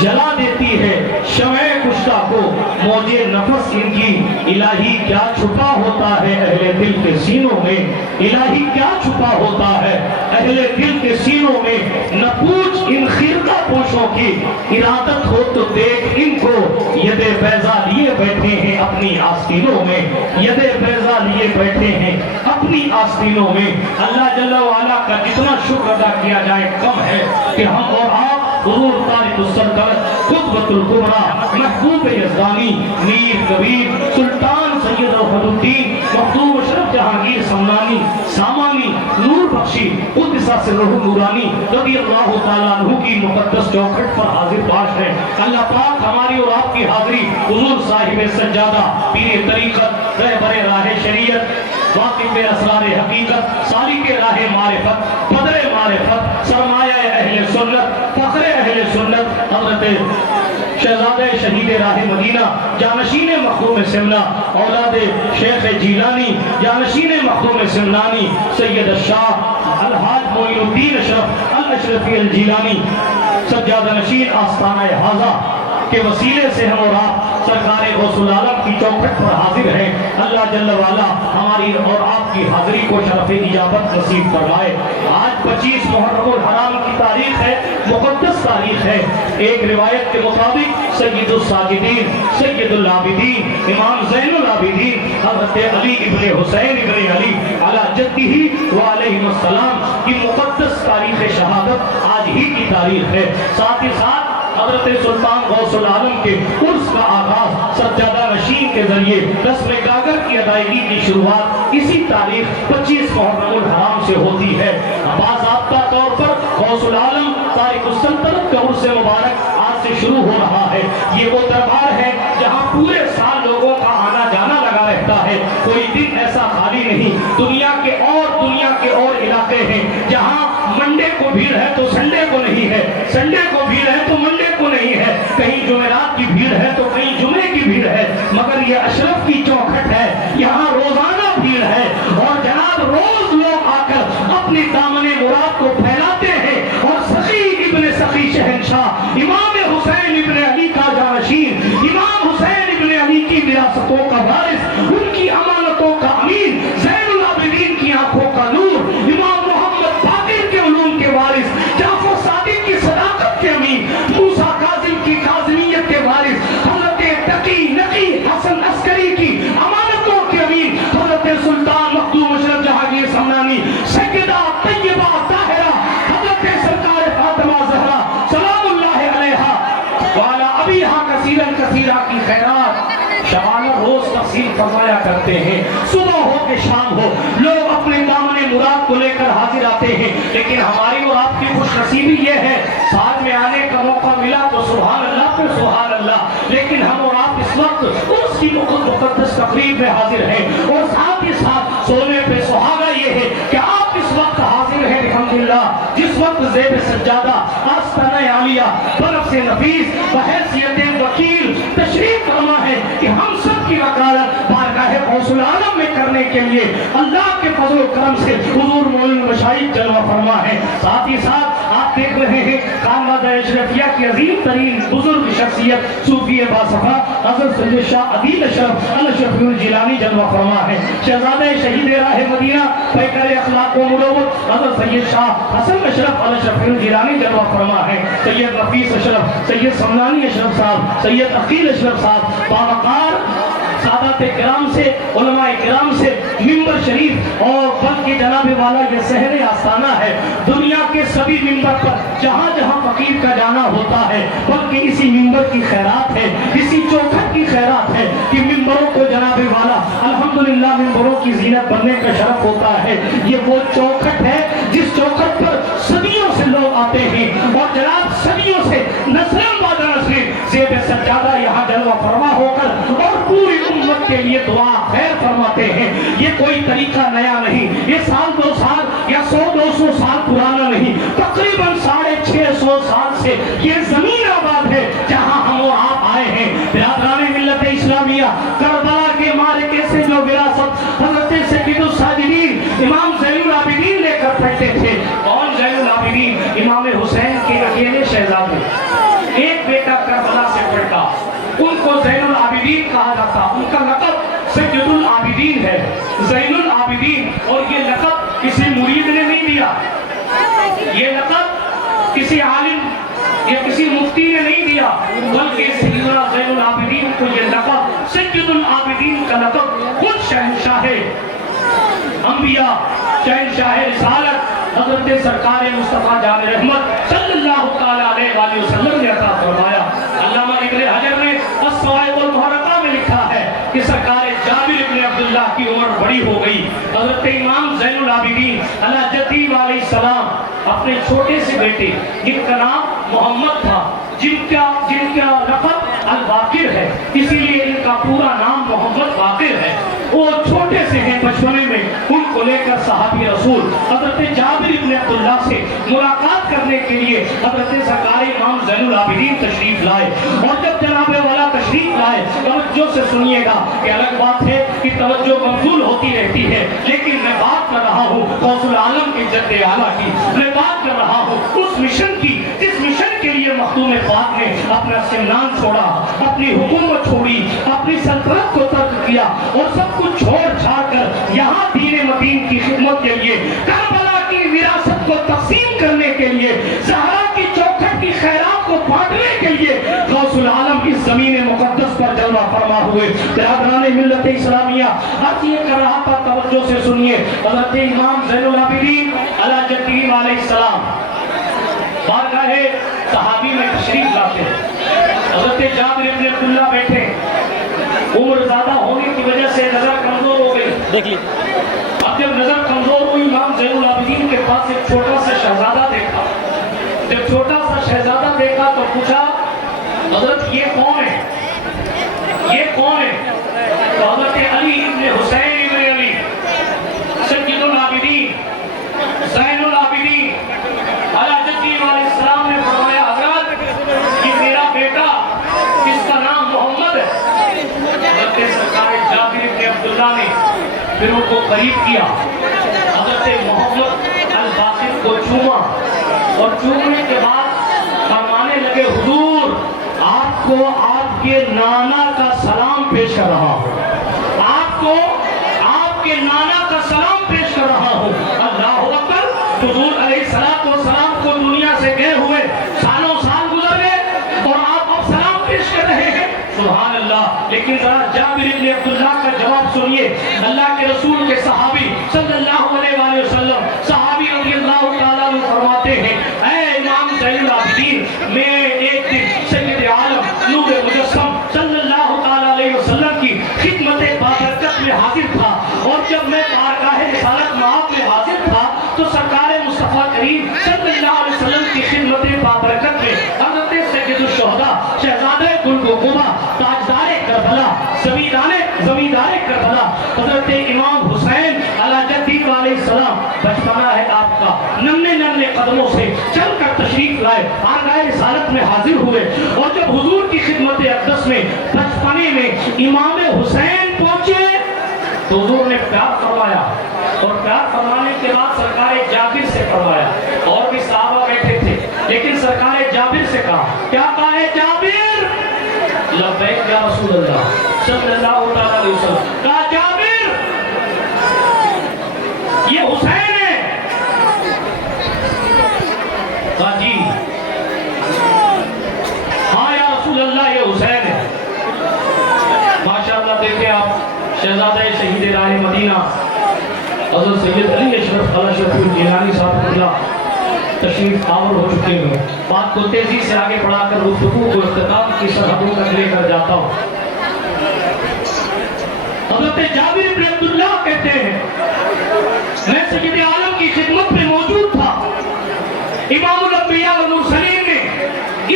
जला देती है शमए कुश्ता को मौजे नफस इनकी। इलाही क्या छुपा होता है अहले दिल के सीनों में, इलाही क्या छुपा होता है अहले दिल के सीनों में। न पूछ इन खिरका पोशों की, इरादत हो तो देख इनको, यदे बैजा लिए बैठे हैं अपनी आस्तीनों में, यदे बैजा लिए बैठे हैं अपनी आस्तीनों में। अल्लाह जल्ला वाला का जितना शुक्र अदा किया जाए कम है कि हम और आप हुजूर तारिकुस सल्तनत कुतबतुल कुबरा महबूब यज़दानी मीर कबीर सुल्तान सैयद फखरुद्दीन मखदूम अशरफ जहांगीर समनानी सामानी नूर बख्शी कुद्दसा सिर्रुहु नूरानी रज़ियल्लाहु तआला अन्हु की मुक़द्दस चौखट पर हाजिर बाश है। अल्लाह पाक हमारी और आपकी हाज़िरी हुजूर साहिब सज्जादा पीर तरीक़त रहबर राह शरीयत वाक़िफ़ असरार हकीकत सालिक राह मारिफत बदर मारिफत सरमाया अहले सुन्नत फ़ख्र अहले सुन्नत हज़रत शहज़ादे शहीद राह मदीना जानशीन मखदूम सिमला औलाद शेख जीलानी जानशीन मखदूम सिमलानी सैयद शाह अलहाज मोइनुद्दीन अशरफ अल अशरफी अल जीलानी सज्जादा नशीन आस्ताना हाजा के वसीले से हम और आप सरकार गौसुल आलम की चौखट पर हाजिर हैं। अल्लाह जल्ल वाला हमारी और आपकी हाजिरी को शरफ़ इजाबत नसीब फरमाए। आज 25 मुहर्रमुल हराम की तारीख है, मुक़द्दस तारीख है। एक रिवायत के मुताबिक सय्यदुस साजिदीन सय्यदुल आबिदीन इमाम ज़ैनुल आबिदीन हज़रत अली इब्ने हुसैन इब्ने अली अला जद्दिही व अलैहिस्सलाम की मुक़द्दस तारीख़ शहादत आज ही की तारीख है। साथ ही साथ हज़रत सुल्तान गौसुल आलम के उर्स का आगाज़ सज्जादा नशीन के जरिए रस्म गागर की अदायगी की शुरुआत इसी तारीख 25 मुहर्रमुल हराम से होती है। बाज़ाब्ता तौर पर गौसुल आलम तारिकुस सल्तनत का उर्स मुबारक आज से शुरू हो रहा है। ये वो दरबार है जहाँ पूरे साल लोगों का आना जाना लगा रहता है, कोई दिन ऐसा खाली नहीं। दुनिया के और इलाके हैं जहाँ मंडे को भीड़ है तो संडे को नहीं है, संडे को भीड़ है तो मंडे को नहीं है, कहीं जुमेरात की भीड़ है तो कहीं जुमे की भीड़ है, मगर ये अशरफ की चौखट है, यहाँ रोजाना भीड़ है। और जनाब रोज लोग आकर अपनी दामने मुराद को फैलाते हैं और सखी इब्ने शहंशाह इमाम हुसैन इब्न अली का जानशीन, इमाम हुसैन इब्न अली की विरासतों का वारिस, उनकी अमानतों का अमीन, ज़ैनुल आबिदीन की आंखों का नूर, इमाम मोहम्मद बाकिर के उलूम के वारिस, जाफर सादिक की सदाकत के अमीन, मूसा काजिम की काज़िमियत के वारिस, हज़रत तकी नकी हसन अस्करी की अमानतों के अमीन, हज़रत सुल्तान मखदूम अशरफ जहांगीर समनानी, सैयदा तैयबा ताहिरा, हज़रत सरकार फातिमा ज़हरा सलामुल्लाह अलैहा वाला अबीहा कसीरन कसीरा की खैरात शबाना रोज तफसील फरमाया करते हैं। सुबह हो के शाम हो लोग अपने दामने मुराद को लेकर हाजिर आते हैं, लेकिन हमारी और आपकी खुश नसीबी ये है साथ में आने का मौका मिला तो सुभान अल्लाह पे सुभान अल्लाह, लेकिन हम और आप इस वक्त उसकी मुक़द्दस तकरीब में हाजिर हैं और साथ ही साथ सोने पे सुहागा ये है कि आप इस वक्त हाजिर हैं अल्हम्दुलिल्लाह, जिस वक्त ज़ेब सज्जादा आस्ताना आलिया बर्फ से नफीस बहैसियत वकील तशरीफ फरमा है कि हम सब की वकालत बारगाह गौसुल आलम में करने के लिए अल्लाह के फजल करम से हुजूर मौलाना मशाइख जलवा फरमा है। साथ ही साथ आप देख रहे हैं खानवादा अशरफिया की अजीम तरीन बुजुर्ग शख्सियत सूफी बासफा हज़रत सैयद शाह अदील अशरफ अल अशरफी जिलानी जलवा फरमा है। शहजादे शहीद राह मदीना पैकर अखलाक व मुरव्वत हज़रत सैयद शाह हसन अशरफ अल अशरफी जिलानी जलवा फरमा है। सैयद नफीस अशरफ, सैयद समनानी अशरफ साहब, सैयद अकील अशरफ साहब बावकार सादात किराम से उलमाए किराम से मिंबर शरीफ और बल्कि जनाबे वाला ये सहरे आस्ताना है। दुनिया के सभी मिंबर पर जहाँ जहाँ फकीर का जाना होता है बल्कि इसी मिंबर की खैरात है, इसी चौखट की खैरात है कि मिंबरों को जनाबे वाला अल्हम्दुलिल्लाह मिंबरों की जीनत बनने का शरफ होता है। ये वो चौखट है जिस चौखट पर सदियों से लोग आते हैं और जनाब सदियों से नस्लन बाद नस्ल ज़ेब सज्जादा यहाँ जलवा फरमा होकर और पूरी उम्मत के लिए दुआ खैर फरमाते हैं। ये कोई तरीका नया नहीं, ये साल 2 साल या 100-200 साल पुराना नहीं, तकरीबन 650 साल से ये जमीन आबाद है जहाँ हम और आप आए हैं। बिरादराने मिल्लत इस्लामिया करबला के मालिक से जो विरासत हज़रत सैयदुस साजिदीन इमाम ज़ैनुल आबिदीन लेकर बैठे थे। कौन ज़ैनुल आबिदीन? इमाम हुसैन के अकेले शहजादे, एक बेटा करबला से पढ़ता, उनको ज़ैनुल आबिदीन कहा जाता। उनका लक़ब सैयदुल आबिदीन है, ज़ैनुल आबिदीन। और ये लक़ब किसी मुरीद ने नहीं दिया, ये लक़ब किसी आलिम या किसी मुफ्ती ने नहीं दिया, बल्कि सैयदुना ज़ैनुल आबिदीन को ये लक़ब सैयदुल आबिदीन का लक़ब खुद शहंशाह अंबिया शहंशाह रिसालत हज़रत सरकार मुस्तफ़ा जान रहमत सल्लल्लाहु तआला अलैहि वसल्लम ने अता फरमाया। अल्लामा इब्न हजर ने अस्वाइबुल मुहर्रका में लिखा है कि सरकार जाबिर इब्न अब्दुल्लाह की उम्र बड़ी हो गई। हज़रत इमाम ज़ैनुल आबिदीन अलैहिस्सलाम अलैहिस्सलाम अपने छोटे से बेटे जिनका नाम मोहम्मद था, जिनका लक़ब अल बाकिर है, इसीलिए इनका पूरा नाम मोहम्मद बाकिर है। वो छोटे से हैं बचपने में, उनको लेकर सहाबी रसूल हज़रत जाबिर इब्न अब्दुल्लाह से मुलाकात करने के लिए हज़रत सरकार इमाम ज़ैनुल आबिदीन तशरीफ लाए। और जब जनाबे वाला तशरीफ लाए, तवज्जो से सुनिएगा कि अलग बात है कि तवज्जो मबज़ूल होती रहती है, लेकिन मैं बात कर रहा हूँ गौसुल आलम की जद्दे आला की, मैं बात कर रहा हूँ उस मिशन की जिस मिशन के लिए मखदूम पाक ने अपना सिमनान छोड़ा, अपनी हुकूमत छोड़ी, अपनी सल्तनत को तर्क किया और सब कुछ छोड़ छाड़ कर यहाँ दीन मदीन की खिदमत के लिए, करबला की विरासत को तक़सीम करने के लिए, ज़हरा की चौखट की खैरात को बांटने के लिए गौसुल आलम इस ज़मीन मुक़द्दस पर जलवा फरमा हुए। बिरादराने मिल्लत इस्लामिया आज ये कर रहा था, तवज्जो से सुनिए। हज़रत इमाम ज़ैनुल आबिदीन अलैहिस्सलाम बारगाहे सहाबी में तशरीफ लाते हैं। हज़रत जाबिर इब्न अब्दुल्लाह बैठे, उम्र ज़्यादा होने की वजह से नज़र कमज़ोर हो गई। देख ली, अब जब नज़र कमज़ोर हुई, इमाम ज़ैनुल आबिदीन के पास एक छोटा सा शहज़ादा देखा। जब छोटा सा शहज़ादा देखा तो पूछा, हज़रत ये कौन है, ये कौन है? तो हज़रत अली इब्न हुसैन इब्न अली सैयदुल आबिदीन ज़ैनुल आबिदीन अलैहिस्सलाम ने फरमाया, हज़रत ये मेरा बेटा, इसका नाम मोहम्मद है। हज़रत सरकार जाबिर इब्न अब्दुल्लाह ने फिर उनको करीब किया, हज़रत मोहम्मद अल बाकिर को चूमा और चूमने के बाद फरमाने کہ حضور آپ کو آپ کے نانا کا سلام پیش کر رہا ہوں، آپ کو آپ کے نانا کا سلام پیش کر رہا ہوں۔ اللہ اکبر۔ حضور علیہ السلام کو دنیا سے گئے ہوئے سالوں سال گزر گئے اور آپ اب سلام پیش کر رہے ہیں، سبحان اللہ۔ لیکن ذرا جابر ابن عبداللہ کا جواب سنیے۔ اللہ کے رسول کے صحابی صلی اللہ علیہ وآلہ وسلم، صحابی رضی اللہ تعالیٰ عنہ فرماتے ہیں، اے امام زین العابدین، میں ایک دن سید عالم نور مجسم صلی اللہ تعالیٰ علیہ وسلم کی خدمت بابرکت میں حاضر تھا، اور جب میں بارگاہ رسالت مآب میں حاضر تھا تو سرکار مصطفیٰ کریم صلی اللہ علیہ وسلم کی خدمت بابرکت میں حضرت سید الشہداء شہزادہ گلگوبہ تاجدار کربلا زمیندار کربلا حضرت امام حسین علی جدی علیہ السلام، بچپنا ہے آپ کا، ننھے قدموں سے چل کر تشریف لائے، بارگاہ رسالت میں حاضر ہوئے، اور جب حضور کی خدمت اقدس میں بچپنے میں امام حسین پہنچے تو حضور نے پیار فرمایا، اور پیار فرمانے کے بعد سرکار جابر سے فرمایا، اور بھی صحابہ بیٹھے تھے لیکن سرکار جابر سے کہا، کیا کہا ہے جابر؟ لبیک یا رسول اللہ صلی اللہ علیہ وسلم۔ کہا جابر یہ حسین ہے؟ کہا جی ہاں یا رسول اللہ یہ حسین ہے۔ ماشاءاللہ دیکھیں آپ، شہزادہ شہید راہ مدینہ حضرت سید علی اشرف خواجہ شرف الجیلانی صاحب اللہ تشریف آور ہو چکے ہیں۔ بات کو تیزی سے آگے بڑھا کر گفتگو کو اختتام کی سرحدوں تک لے کر جاتا ہوں۔ حضرت جابر بن عبداللہ کہتے ہیں، میں سید عالم کی خدمت میں موجود تھا، امام الانبیاء والمرسلین نے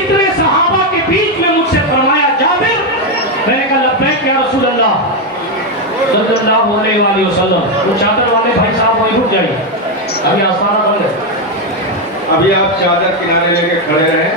اتنے صحابہ کے بیچ میں مجھ سے فرمایا جابر، میں نے کہا لبیک یا رسول اللہ صلی اللہ علیہ وآلہ وسلم۔ وہ چادر والے بھائی صاحب وہی رک جائیے، ابھی آسانہ بند ہے۔ ابھی آپ چادر کنارے لے کے کھڑے رہیں،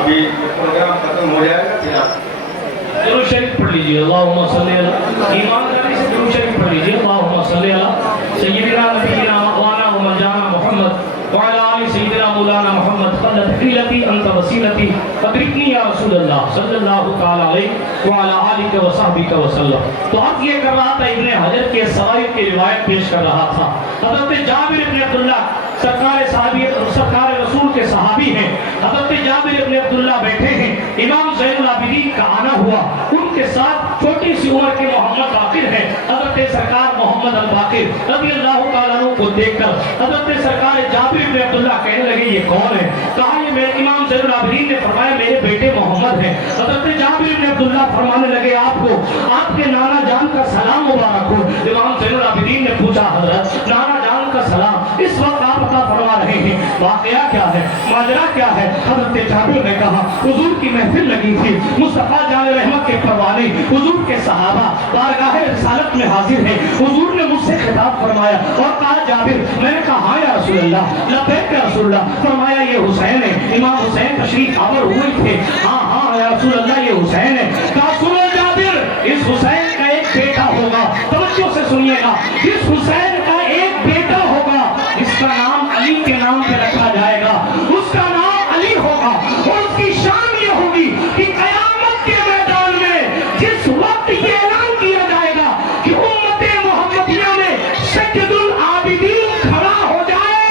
ابھی پروگرام ختم ہو جائے گا، پھر آپ درود شریف پڑھ لیجئے، اللہم صلی علی، ایمانداری سے درود شریف پڑھ لیجئے، اللہم صلی علی سیدنا نبینا وانا ومن جانا محمد وعلى آل سیدنا مولانا محمد قلت حیلتی انت وسیلتی فدرکنی یا رسول اللہ صلی اللہ تعالیٰ علیہ وعلى آلہ وصحبہ وسلم۔ تو اب یہ کر رہا تھا، ابن حجر کے سوائے کی روایت پیش کر رہا تھا۔ حضرت جابر بن عبداللہ سرکار رسول کے صحابی ہیں، حضرت جابر بن عبداللہ بیٹھے ہیں، امام زین العابدین کا آنا ہوا، ان کے ساتھ چھوٹی سی عمر کے محمد باقر ہیں، حضرت سرکار محمد الباقر رضی اللہ تعالیٰ عنہ کو دیکھ کر حضرت سرکار جابر بن عبداللہ کہنے لگے یہ کون ہے؟ کہا یہ میرے امام زین العابدین نے فرمایا میرے بیٹے محمد ہیں۔ حضرت جابر بن عبداللہ فرمانے لگے آپ کو آپ کے نانا جان کا سلام مبارک ہو۔ امام زین العابدین نے پوچھا حضرت نانا جان کا سلام، اس وقت آپ عطا فرما رہے ہیں، واقعہ کیا ہے، ماجرا کیا ہے؟ حضرت جابر نے کہا حضور کی محفل لگی تھی، مصطفیٰ جان رحمت کے پروانے حضور کے صحابہ بارگاہ رسالت میں حاضر ہیں، حضور نے مجھ سے خطاب فرمایا اور کہا جابر، میں نے کہا ہاں یا رسول اللہ، لبیک یا رسول اللہ، فرمایا یہ حسین ہے، امام حسین تشریف آور ہوئے تھے، ہاں ہاں یا رسول اللہ یہ حسین ہے۔ کہا سنو جابر، اس حسین کا ایک بیٹا ہوگا، توجہ سے سنیے گا، اس حسین کا ایک بیٹا ہوگا جس کا نام علی کے نام پہ رکھا جائے گا، اس کا نام علی ہوگا، اور اس کی شان یہ ہوگی کہ قیامت کے میدان میں جس وقت یہ اعلان کیا جائے گا کہ امت محمدیہ میں سید العابدین کھڑا ہو جائے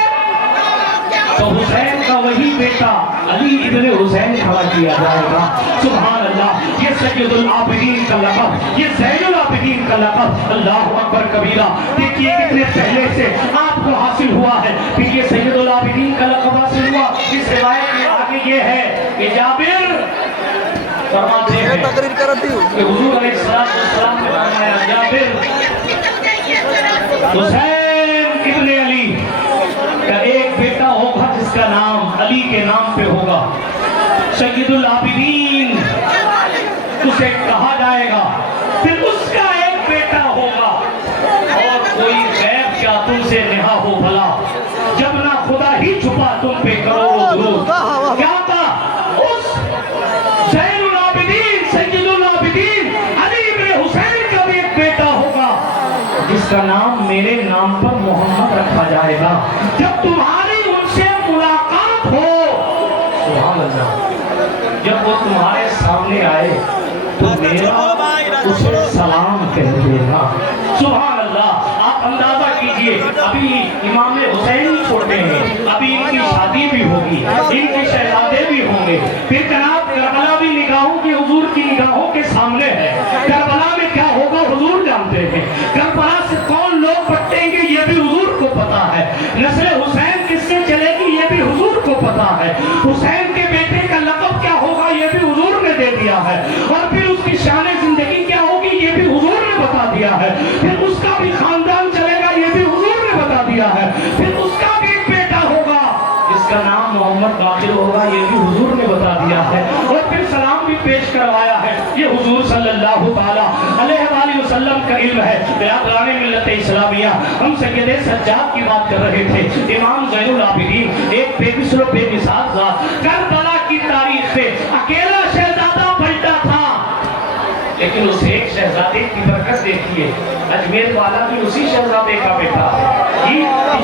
تو حسین کا وہی بیٹا علی ابن حسین کھڑا کیا جائے گا۔ سبحان اللہ، یہ سید العابدین کا لقب، یہ زین العابدین کا لقب، اللہ اکبر کبیرہ۔ دیکھیے کتنے پہلے سے آپ کو حاصل ہوا ہے، پھر یہ سید العابدین کا لقب حاصل ہوا۔ اس روایت میں آگے یہ ہے کہ جابر فرماتے ہیں کہ حضور علیہ السلام نے فرمایا جابر حسین ابن علی کا ایک بیٹا ہوگا جس کا نام علی کے نام پہ ہوگا، سید العابدین اسے کہا جائے گا، پھر اس کا ایک بیٹا ہوگا، اور کوئی غیب کیا تم سے نہا ہو بھلا، جب نہ خدا ہی چھپا تم پہ کروڑوں درود۔ کیا تھا اس زین العابدین سید العابدین علی ابن حسین کا بھی ایک بیٹا ہوگا جس کا نام میرے نام پر محمد رکھا جائے گا، جب تمہاری ان سے ملاقات ہو۔ سبحان اللہ، जब वो तुम्हारे सामने आए तो मेरा उसे सलाम कह देना। सुभान अल्लाह। आप अंदाजा कीजिए, अभी इमाम हुसैन छोटे हैं, अभी इनकी शादी भी होगी, इनके शहजादे भी होंगे, फिर जनाब करबला भी निगाहों की हुजूर की निगाहों के सामने है। करबला में क्या होगा हुजूर जानते हैं, करबला से कौन लोग बटेंगे ये भी हुजूर को पता है, नस्ल हुसैन किससे चलेगी ये भी हुजूर को पता है, हुसैन के बेटे का लक़ब क्या होगा ये भी हुजूर ने दे दिया है, और फिर उसकी शान जिंदगी क्या होगी ये भी हुजूर ने बता दिया है, फिर उसका भी खानदान चलेगा ये भी हुजूर ने बता दिया है, फिर उसका भी एक बेटा होगा जिसका नाम मोहम्मद बाकिर होगा ये भी हुजूर ने बता दिया है, और फिर सलाम भी पेश करवाया है। ये हुजूर सल्लल्लाहु ताला अलैहि वसल्लम का इल्म है। बयान मिल्लत इस्लामिया हम सैयद सज्जाद की बात कर रहे थे। इमाम ज़ैनुल आबिदीन एक बेमिसाल बेमिसाल ज़ात, करबला की तारीख से अकेला शहजादा पलटा था, लेकिन उस एक शहजादे की बरकत देखिए। अजमेर वाला भी उसी शहजादे का बेटा है,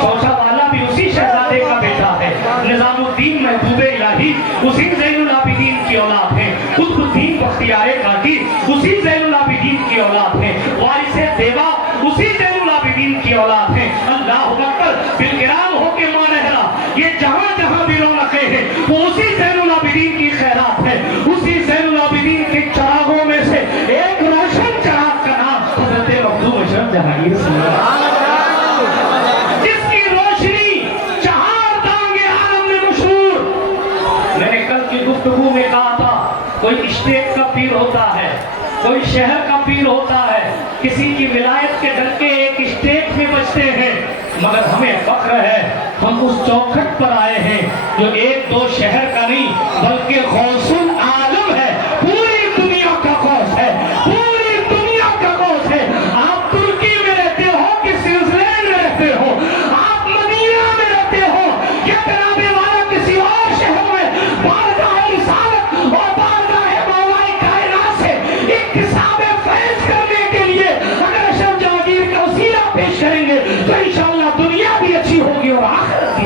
चौसा वाला भी उसी शहजादे का बेटा है, निजामुद्दीन महबूबे इलाही उसी ज़ैनुल आबिदीन की औलाद है, कुतुबुद्दीन बख्तियारे काकी उसी ज़ैनुल आबिदीन की औलाद है, वारिसे देवा उसी ज़ैनुल आबिदीन की औलाद है। अल्लाहु अकबर। बिलकिराम हो के मानहरा ये जहां जहां भी रौनकें हैं वो उसी ज़ैनुल आबिदीन की खैरात है, उसी ज़ैनुल आबिदीन के चरागों में से एक रोशन चराग का नाम हज़रत मखदूम अशरफ जहांगीर जिसकी रोशनी चार दांगे आलम में मशहूर। मैंने कल की गुफ्तगू में कहा था कोई स्टेट का पीर होता है, कोई शहर का पीर होता है, किसी की विलायत के डंके एक स्टेट में बजते हैं, मगर हमें फख्र है हम उस चौखट पर आए हैं जो एक दो शहर का नहीं बल्कि गौसुल आलम है, पूरी दुनिया का गौस है, पूरी दुनिया का गौस है। आप तुर्की में रहते हो कि स्विट्जरलैंड में रहते हो, आप मदीना में रहते हो या जनाबे वाला किसी और शहर में, बारगाह रिसालत और बारगाह मौलाए कायनात से इक्तिसाबे फैज़ करने के लिए अगर अशरफ जहांगीर का वसीला पेश करेंगे तो इंशाअल्लाह दुनिया भी अच्छी होगी और आखिरत भी।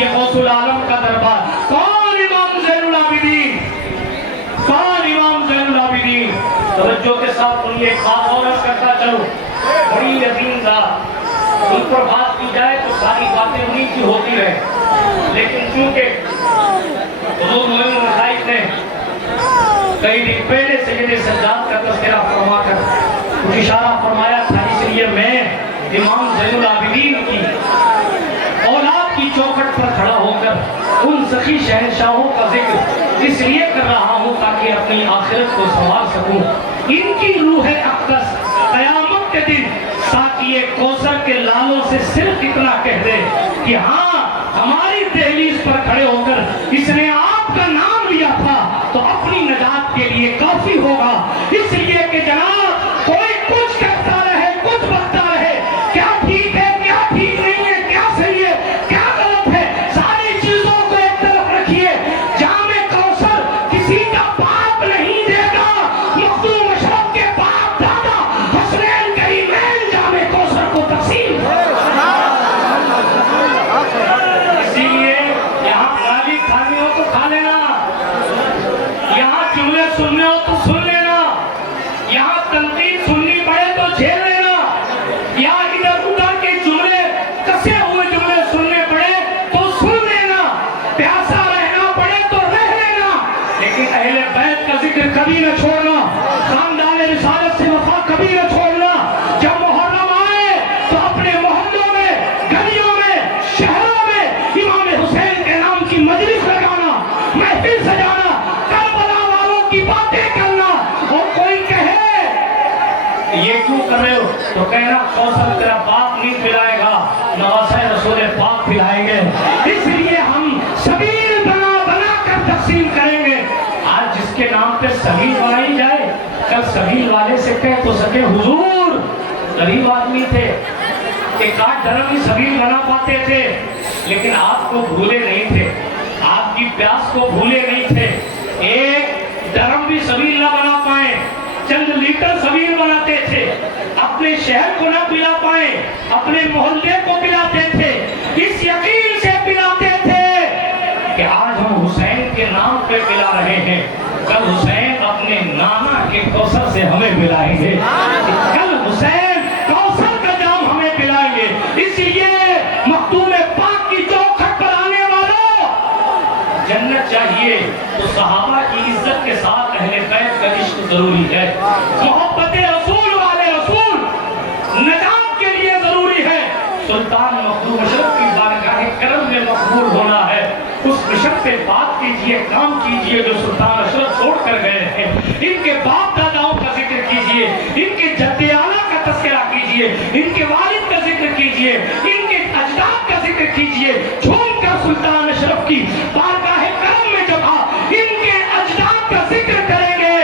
ये गौसुल आलम का दरबार। कौन इमाम ज़ैनुल आबिदीन, कौन इमाम ज़ैनुल आबिदीन। तवज्जो के साथ सुनिए, खास और करता चलो, बड़ी यकीन ज़ात उन पर बात की जाए तो सारी बातें उन्हीं की होती रहे, लेकिन चूंकि हुज़ूर मोमिन मशाइख ने कई दिन पहले सैयद सज्जाद का तज़किरा फरमाकर कुछ इशारा फरमाया था, इसलिए मैं इमाम ज़ैनुल आबिदीन की औलाद की चौखट पर खड़ा होकर उन सखी शहंशाहों का जिक्र इसलिए कर रहा हूँ ताकि अपनी आखिरत को संवार सकूं। इनकी रूह अक़दस क़यामत के दिन साक़िए कौसर के लालों से सिर्फ इतना कह दे कि हाँ हमारी दहलीज पर खड़े होकर इसने आपका नाम लिया था, तो अपनी नजात के लिए काफी होगा। इसलिए कि जनाब कोई कुछ कहता रहे, कुछ बनता रहे, क्या ठीक है क्या ठीक नहीं है, क्या सही है क्या गलत है, सारी चीजों को एक तरफ रखिए। जामे कौसर किसी का बाप नहीं देगा, मखदूम अशरफ के बाप दादा हसनैन करीमैन जामे कौसर को तकसीम। इसीलिए यहाँ गाली खानी हो तो खा लेना, यहाँ जुमले सुनने हो तो सुन लेना, यहाँ तनकीद सुननी पड़े तो झेल लेना, यहाँ इधर उधर के जुमले कसे हुए जुमले सुनने पड़े तो सुन लेना, प्यासा रहना पड़े तो रह लेना, लेकिन अहले बैत का जिक्र कभी न छोड़ना, खानदान रिसालत से वफा कभी न छोड़ना। जब मुहर्रम आए तो अपने मोहल्लों में, गलियों में, शहरों में इमाम हुसैन के नाम की मजलिस लगाना, महफिल सजाना, करबला वालों की बातें करना। और कोई कहे ये क्यों कर रहे हो तो कहना कौसर तेरा बाप नहीं पिलाएगा, नवासे रसूल पाक पिलाएंगे। इसलिए हम सबील बना बना कर तकसीम करेंगे। आज जिसके नाम पे सबील बनाई जाए, कल सबील वाले से कह तो सके हुजूर गरीब आदमी थे, एक आध धर्म ही सबील बना पाते थे, लेकिन आपको भूले नहीं थे, आपकी प्यास को भूले नहीं थे। एक धर्म अपने मोहल्ले को पिलाते थे, इस यकीन से पिलाते थे कि आज हम हुसैन के नाम पे पिला रहे हैं, कल हुसैन अपने नाना के कौसर से हमें पिलाएंगे, कल हुसैन कौसर का जाम हमें पिलाएंगे। इसलिए मखदूम पाक की चौखट पर आने वालों, जन्नत चाहिए तो सहाबा की इज्जत के साथ अहले बैत का इश्क जरूरी है, मोहब्बत रसूल वाले रसूल नजात के लिए जरूरी है। सुल्तान मखदूम अशरफ की बारगाह करम में मकबूल होना है, उस मिशन पे बात कीजिए, काम कीजिए जो सुल्तान अशरफ छोड़ कर गए हैं। इनके बाप दादाओं का जिक्र कीजिए, इनके जद्दे आला का तस्करा कीजिए, इनके वालिद का जिक्र कीजिए, इनके अजदाद का जिक्र कीजिए। झूम कर सुल्तान अशरफ की बारगाह करम में जब आप इनके अजदाद का जिक्र करेंगे,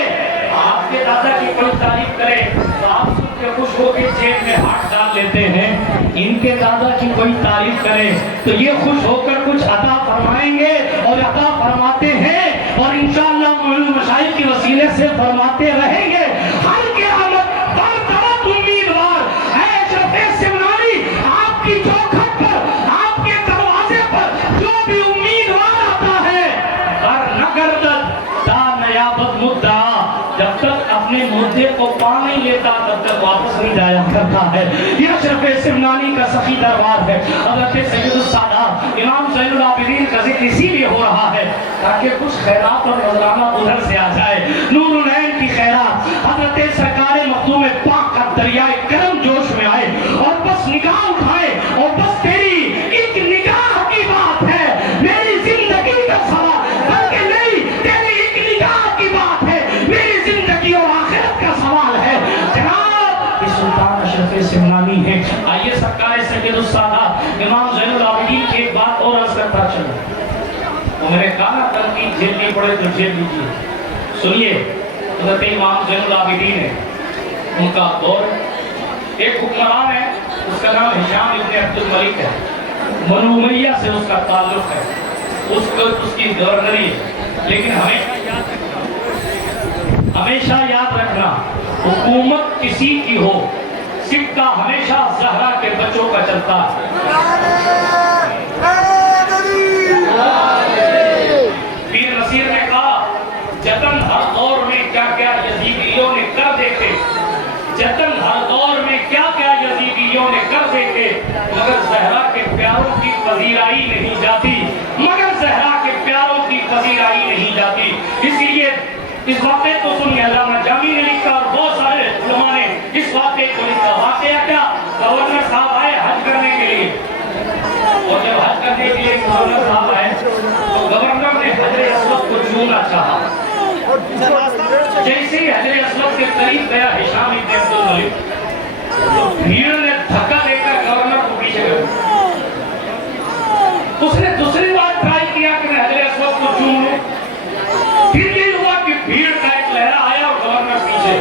आपके दादा की कोई तारीफ करे तो आप सुन के खुश होकर जेब में हाथ डाल लेते हैं, इनके दादा की कोई तारीफ करे तो ये खुश होकर कुछ अता फरमाएंगे और अता फरमाते हैं और इंशाअल्लाह मशाइख के वसीले से फरमाते रहेंगे। हर क़यामत बरतरत उम्मीदवार है अशरफ सिमनानी, आपकी चौखट पर, आपके दरवाजे पर जो भी उम्मीदवार आता है, हर नगरदत ता नयाबत मुद्दा, जब तक अपने मुद्दे को पा नहीं लेता तब तक वापस नहीं जाया करता है। ये अशरफ सिमनानी का सखी दरबार है। हज़रत सैयदुस सादात इमाम ज़ैनुल आबिदीन का जिक्र इसीलिए हो रहा है ताकि कुछ खैरात और नजराना उधर से आ जाए। नूरुल ऐन की खैरात, हज़रत सरकार मखदूम पाक का दरियाए करम जोश में आए और बस निगाह उठाए और बस तेरी एक निगाह की बात है, मेरी जिंदगी का सवाल, बल्कि नहीं तेरी एक निगाह की बात है, मेरी जिंदगी और आखिरत का सवाल है। जनाब ये सुल्तान अशरफ सिमनानी है। आइए सरकार सैयदुस सादात इमाम ज़ैनुल आबिदीन की एक बात और अर्ज़ करता चलूं। तो मैंने कहा तनकीद झेलनी पड़े तो झेल लीजिए। सुनिए, हज़रत इमाम ज़ैनुल आबिदीन है, उनका दौर, एक हुक्मरान है, उसका नाम हिशाम इब्न अब्दुल मलिक है, बनु उमैया से उसका ताल्लुक है, उसको उसकी गवर्नरी है। लेकिन हमेशा याद रखना, हुकूमत किसी की हो, सिक्का हमेशा ज़हरा के बच्चों का चलता है। पीर नसीर ने कहा, जतन हर दौर में क्या क्या यजीदियों ने कर देखे, जतन हर दौर में क्या क्या यजीदियों ने कर देखे, मगर ज़हरा के प्यारों की पजीराई नहीं जाती, मगर ज़हरा के प्यारों की पजीराई नहीं जाती। इसीलिए इस वाक़े को सुनिए, अल्लामा जामी ने लिखा और बहुत सारे उलमा ने इस वाक़े को लिखा। वाक़या क्या, गवर्नर साहब आए हज करने के लिए, और जब हज करने के लिए गवर्नर साहब आए तो गवर्नर ने हजरे अस्वद को छूना चाहा। जैसे ही हजरे अस्वद के करीब गया हिशाम इब्न अब्दुल मलिक, तो भीड़ ने धक्का देकर गवर्नर को पीछे कर दिया। उसने दूसरी बार ट्राई किया कि मैं हजरे अस्वद को छू लूं, फिर ये हुआ कि भीड़ का एक लहरा आया और गवर्नर पीछे।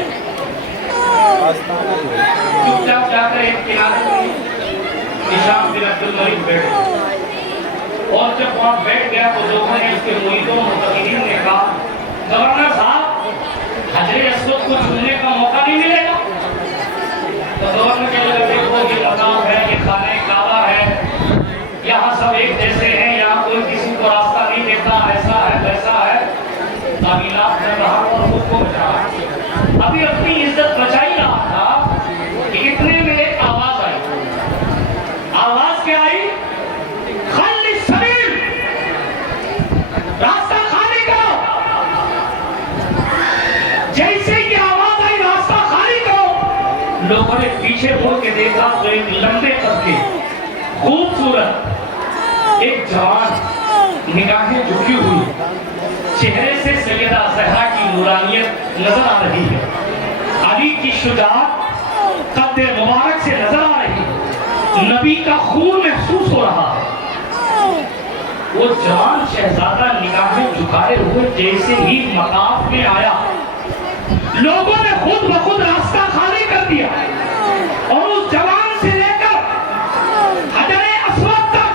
चुपचाप जाकर एक किनारे हिशाम बिन अब्दुल मलिक बैठ गए, और जब वहां बैठ गया तो लोगों ने उसके मुरीदों मुतकीदीन ने कहा, गवर्नर साहब हजरे अस्वद को छूने का मौका नहीं मिलेगा। तो गवर्नर के लगे, देखो ये मकाम है, ये खाने काबा है, यहाँ सब एक जैसे हैं, यहाँ कोई किसी को रास्ता नहीं देता, ऐसा है वैसा है, तामीलात कर रहा और खुद को बचा रहा। अभी अपनी इज्जत बचा ही रहा था कि इतने में एक आवाज आई। आवाज क्या आई? खाली सबील, रास्ता खाली करो। जैसे ही आवाज आई रास्ता खाली करो, लोगों ने पीछे मुड़ के देखा तो एक लंबे कद के खूबसूरत एक जवान, निगाहें झुकी हुई, चेहरे से सैयदा ज़हरा की नूरानियत नजर आ रही है, अली की शुजाअत कद मुबारक से नजर आ रही है, नबी का खून महसूस हो रहा है। वो जवान शहजादा निगाहें झुकाए हुए जैसे ही मकाम में आया, लोगों ने खुद ब खुद रास्ता खाली कर दिया और उस जवान से लेकर हजरे अस्वद तक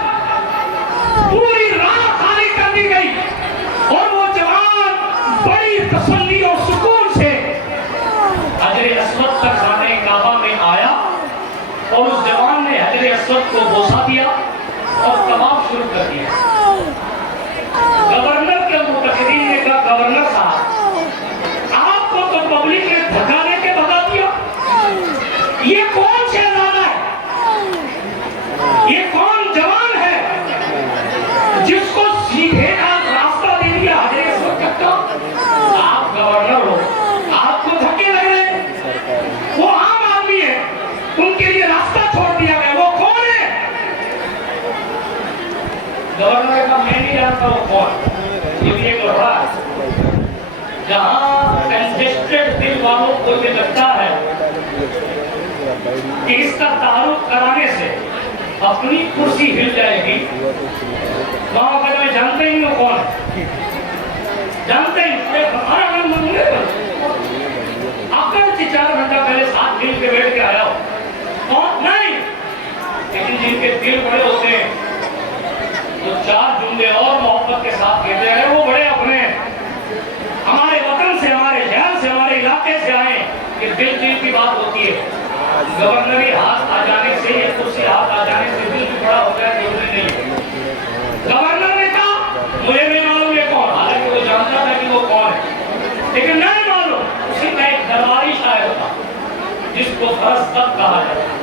पूरी राह खाली कर दी गई। और वो जवान बड़ी तसल्ली और सुकून से हजरे अस्वद तक खाने काबा में आया और उस जवान ने वो कौन? ये भी एक लफड़ा है। जहाँ कंजेस्टेड दिल वालों को ये लगता है कि इसका तारुफ कराने से अपनी कुर्सी हिल जाएगी, वहाँ पर मैं जानते ही हो कौन, जानते ही हमारा नाम मंगने आकर 4 घंटा पहले साथ मिल के बैठ के आया हो, कौन नहीं, लेकिन जिनके दिल बड़े होते हैं तो 4 जुमले और मोहब्बत के साथ कहते हैं, वो बड़े अपने हमारे वतन से, हमारे शहर से, हमारे इलाके से आए, कि दिल की बात होती है। गवर्नरी हाथ आ जाने से या कुर्सी हाथ आ जाने से दिल भी बड़ा होता है, जरूरी नहीं है। गवर्नर ने कहा मुझे नहीं मालूम ये कौन, हालांकि वो जानता था कि वो कौन है, लेकिन नहीं मालूम। उसी का एक दरबारी शायर था जिसको फरसदक कहा जाता है।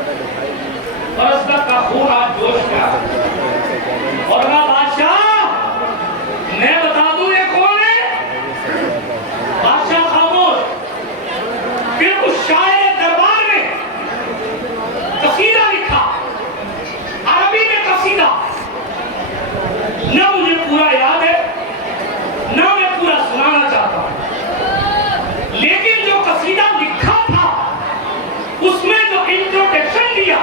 फरसदक का खून आज जोश में आ, और ना बादशाह मैं बता दूं ये कौन है। बादशाह खामोश। फिर उस शायर दरबार में कसीदा लिखा, अरबी में कसीदा, ना मुझे पूरा याद है, ना मैं पूरा सुनाना चाहता हूं, लेकिन जो कसीदा लिखा था उसमें जो इंट्रोडक्शन दिया,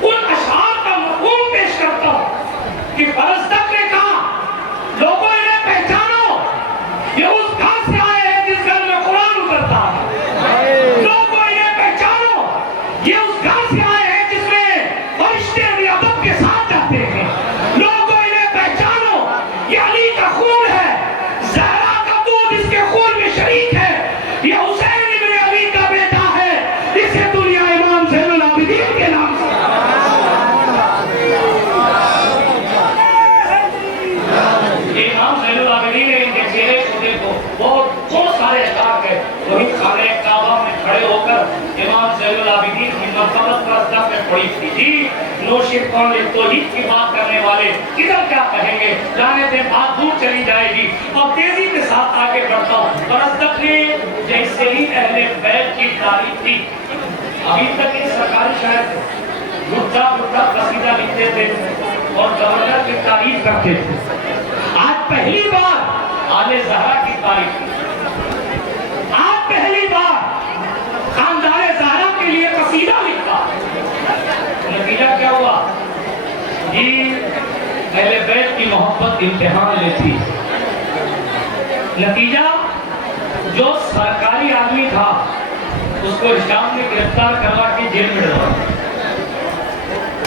उन अशआर का मफ़हूम पेश करता हूं कि फरसदक ने कहा लोगों इन्हें पहचानो, ये उस घर से आए हैं जिस घर में कुरान उतरता है। लोगों इन्हें पहचानो, ये उस घर से आए हैं जिसमें फरिश्ते भी अदब के साथ जाते हैं। लोगों इन्हें पहचानो, ये अली का खून है, ज़हरा का दूध इसके खून में शरीक है, ये हुसैन इब्न अली का बेटा है, इसे दुनिया इमाम ज़ैनुल आबिदीन के नाम से इमाम ज़ैनुल आबिदीन ने इनके चेहरे को देखो, बहुत सारे अशआर है। वही खाने काबा में खड़े होकर इमाम ज़ैनुल आबिदीन की मरतबत फरसदक में पड़ी थी। जी नोशिब कौन तौहीद की बात करने वाले किधर क्या कहेंगे, जाने दें, बात दूर चली जाएगी। और तेजी के साथ आगे बढ़ता हूँ। फरसदक ने जैसे ही अहले बैत की तारीफ की, अभी तक ये सरकारी शायर थे, घुट्टा कसीदा लिखते थे और गवर्नर की तारीफ करते थे। आज पहली बार आले ज़हरा की तारीफ की, आज पहली बार खानदाने ज़हरा के लिए कसीदा लिखा। नतीजा क्या हुआ जी, अहले बैत की मोहब्बत इम्तिहान लेती। नतीजा जो सरकारी आदमी था उसको शाम में गिरफ्तार करवा के जेल में डाला,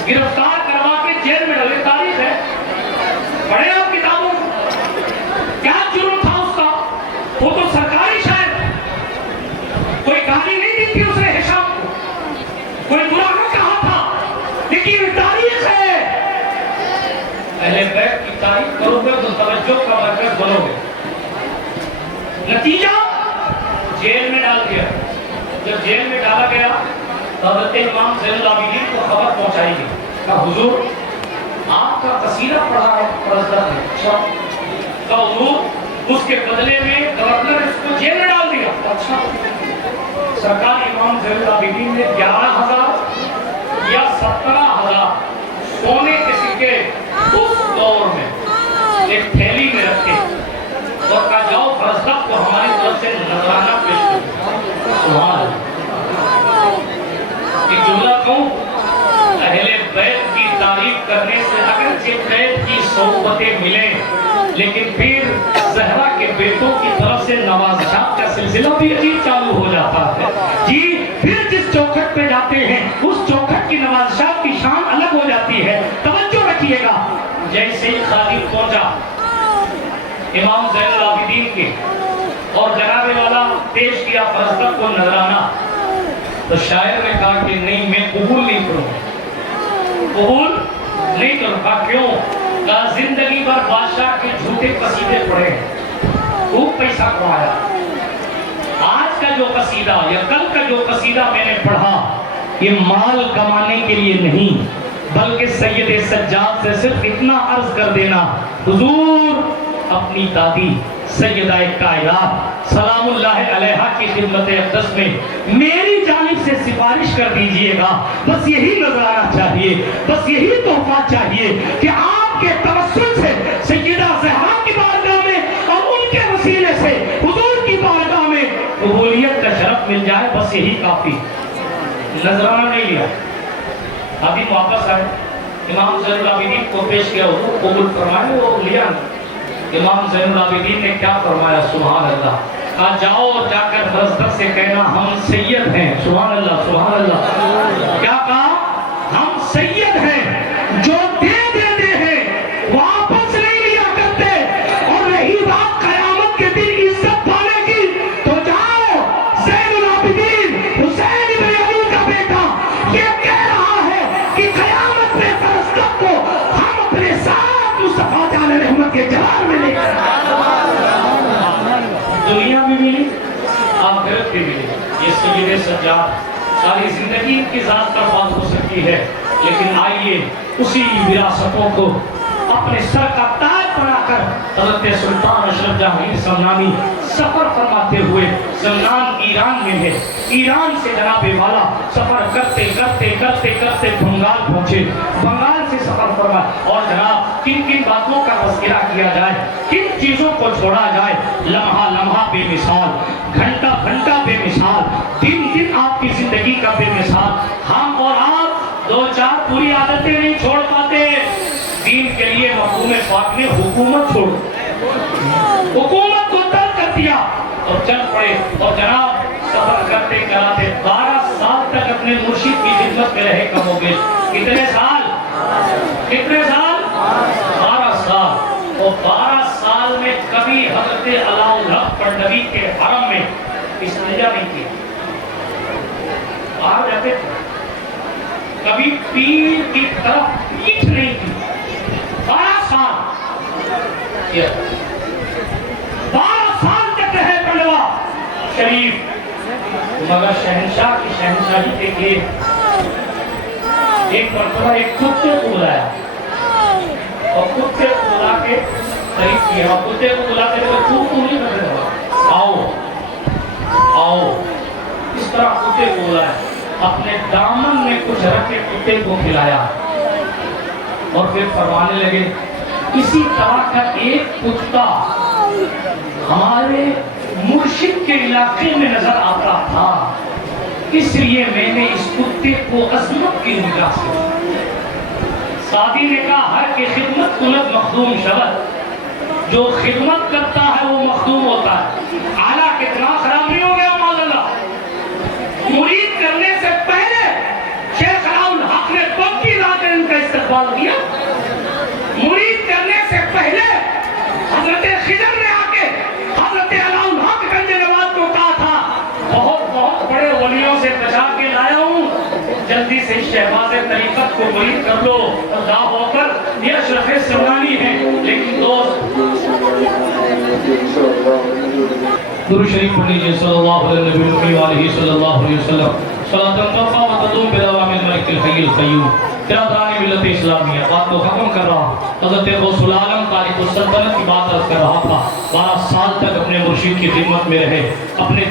गिरफ्तार करवा के जेल में डाले। तारीख है, पढ़े आप किताबों में, क्या जुर्म था उसका। वो तो सरकारी शायर, कोई गाली नहीं दी थी उसने हिशाम को, कोई बुरा न कहा था, लेकिन तारीख है। अहले बैत की तारीफ करोगे तो तवज्जो का मरकज बनोगे। नतीजा जेल में डाल दिया। जब जेल में डाला गया तो हज़रत इमाम ज़ैनुल आबिदीन को खबर पहुंचाई गई, कहा हुजूर आपका कसीदा पढ़ा है फरसदक ने। अच्छा, कहा हुजूर उसके बदले में गवर्नर इसको जेल में डाल दिया। अच्छा, सरकार इमाम ज़ैनुल आबिदीन ने 11,000 या 17,000 सोने के सिक्के उस दौर में एक थैली में रखे और कहा जाओ फरसदक को हमारी तरफ से नजराना पेश करो। सुभान अल्लाह। एक जुमला कहूं, अहले बैत की तारीफ करने से अगरचे बैत की सोहबतें मिले, लेकिन फिर ज़हरा के बेटों की तरफ से नवाज़शात का सिलसिला भी अजीब चालू हो जाता है। जी फिर जिस चौखट पे जाते हैं उस चौखट की नवाज़शात की शान अलग हो जाती है। तवज्जो रखिएगा। जैसे ही खालिद पहुंचा इमाम ज़ैनुल आबिदीन के और जनाबे वाला पेश किया फरसदक को नजराना, तो शायर ने कहा कि नहीं मैं कबूल नहीं करूंगा, कबूल नहीं करूंगा। क्यों? कहा जिंदगी भर बादशाह के झूठे कसीदे पढ़े, खूब पैसा कमाया। आज का जो कसीदा या कल का जो कसीदा मैंने पढ़ा, ये माल कमाने के लिए नहीं, बल्कि सैयद सज्जाद से सिर्फ इतना अर्ज कर देना, हुजूर अपनी दादी सैयदा कायनात सलामुल्लाह अलैहा की खिदमत अक़दस में मेरी जानिब से सिफारिश कर दीजिएगा। बस यही नजराना चाहिए, बस यही तोहफा चाहिए कि आपके तवस्सुल से सैयदा हुजूर की बारगाह में कबूलियत का शरफ मिल जाए, बस यही काफी। नजराना नहीं लिया, अभी वापस आए, इमाम ज़ैनुल आबिदीन को पेश किया, हुजूर कबूल फरमाए, वो लिया। इमाम ज़ैनुल आबिदीन ने क्या फरमाया, सुभान अल्लाह, कहा जाओ और जाकर फरजदर से कहना हम सैयद हैं। सुभान अल्लाह, सुभान अल्लाह। क्या कहा, हम सैयद हैं, जो दे देते हैं वापस नहीं लिया करते। और रही बात कयामत के दिन इज्जत पाने की, तो जाओ ज़ैनुल आबिदीन हुसैन इब्न अली का बेटा ये कह रहा है कि कयामत में फरजदर को हम अपने साथ मुस्तफा जान रहमत के जलाल में लेकर, दुनिया भी मिली, आखिरत भी मिली। ये सैयद सज्जाद सारी जिंदगी की ज़ात बर्बाद हो सकती है, लेकिन आइए उसी विरासतों को अपने सर का ताज बनाकर हज़रत सुल्तान अशरफ जहांगीर समनानी सफर फरमाते हुए, समनान ईरान में है, ईरान से जनाबे वाला सफर करते करते करते करते बंगाल पहुंचे, बंगाल से सफर फरमाया। और जनाब किन किन बातों का तज़किरा किया जाए, किन चीजों को छोड़ा जाए, लम्हा लम्हा बेमिसाल, घंटा घंटा बेमिसाल, दिन दिन आपकी जिंदगी का बेमिसाल। हम और आप दो चार पूरी आदतें नहीं छोड़ पाते, दीन के लिए मखदूम पाक ने हुकूमत छोड़, हुकूमत को तर्क कर दिया और चल पड़े। और जनाब सफर करते कराते 12 साल तक अपने मुर्शिद की खिदमत में रहे कमोबेश। कितने साल, कितने साल, 12 साल। और 12 साल में कभी हज़रत अलाउल हक पढ़नवी के हरम में इस्तिंजा नहीं किया, बाहर जाते थे, कभी पीर की तरफ पीठ नहीं की, 12 साल, 12 साल तक रहे पढ़वा शरीफ। मगर शहंशाह की शहंशाही के लिए एक मरतबा एक कुत्ते को बुलाया और कुत्ते को बुला के शरीफ किया, कुत्ते को बुलाते हुए तू नहीं कर रहा, आओ आओ, इस तरह कुत्ते को बुलाया, अपने दामन में कुछ रख के कुत्ते को खिलाया और फिर फरमाने लगे, इसी तरह का एक कुत्ता हमारे मुर्शिद के इलाके में नजर आता था, इसलिए मैंने इस कुत्ते को अजमत की निगाह से। सादी ने कहा, हर की खिदमत कुलत मखदूम शबद, जो खिदमत करता है वो मखदूम होता है। आला कितना खराब नहीं हो गया मौलाना, मुरीद करने से पहले शेख अलाउल हक ने पक्की रात इनका इस्तकबाल किया, मुरीद करने से पहले हजरत खिजर ने आके हजरत अलाउल हक गंज नवाज को कहा था, बहुत बहुत बड़े वलियों से बचा के लाया हूँ, जल्दी से शहबाज तरीक़त को मुरीद कर लो। और दा होकर ये अशरफ समनानी है, लेकिन दोस्त दुरूद शरीफ पढ़ लीजिए, सल्लल्लाहु अलैहि वसल्लम, सलातन तफ़ा व तदूम बिदवामिल मलिकिल हय्यिल क़य्यूम। तिरादानी मिल्लत इस्लामिया, बात को खत्म कर रहा हूँ। हज़रत गौसुल आलम तारिक़ुस सल्तनत की बात अर्ज़ कर रहा था, 12 साल तक अपने मुर्शिद की खिदमत में रहे, अपने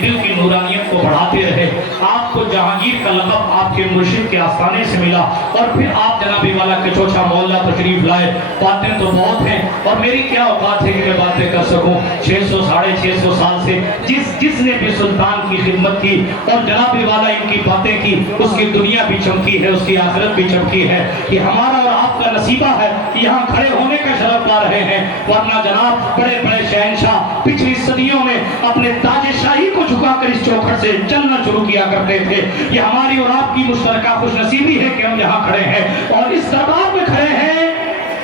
दिल की नूरानियत को बढ़ाते रहे। आपको जहांगीर का लक़ब आपके मुर्शिद के आस्थाने से मिला और फिर आप जनाबी वाला के चौथा मोहल्ला तशरीफ लाए। बातें तो बहुत हैं और मेरी क्या औकात है कि मैं बातें कर सकूं। 600 साढ़े 600 साल से जिसने भी सुल्तान की खिदमत की और जनाबी वाला इनकी बातें की, उसकी दुनिया भी चमकी है, उसकी आखिरत भी चमकी है। कि हमारा और आपका नसीबा है कि यहाँ खड़े होने का शरफ पा रहे हैं, वरना जनाब बड़े बड़े शहंशाह पिछली सदियों में अपने ताज शाही को झुकाकर इस चौखट से चलना शुरू किया करते थे। ये हमारी और आपकी मुश्तरका खुशनसीबी है कि हम यहाँ खड़े हैं और इस दरबार में खड़े हैं।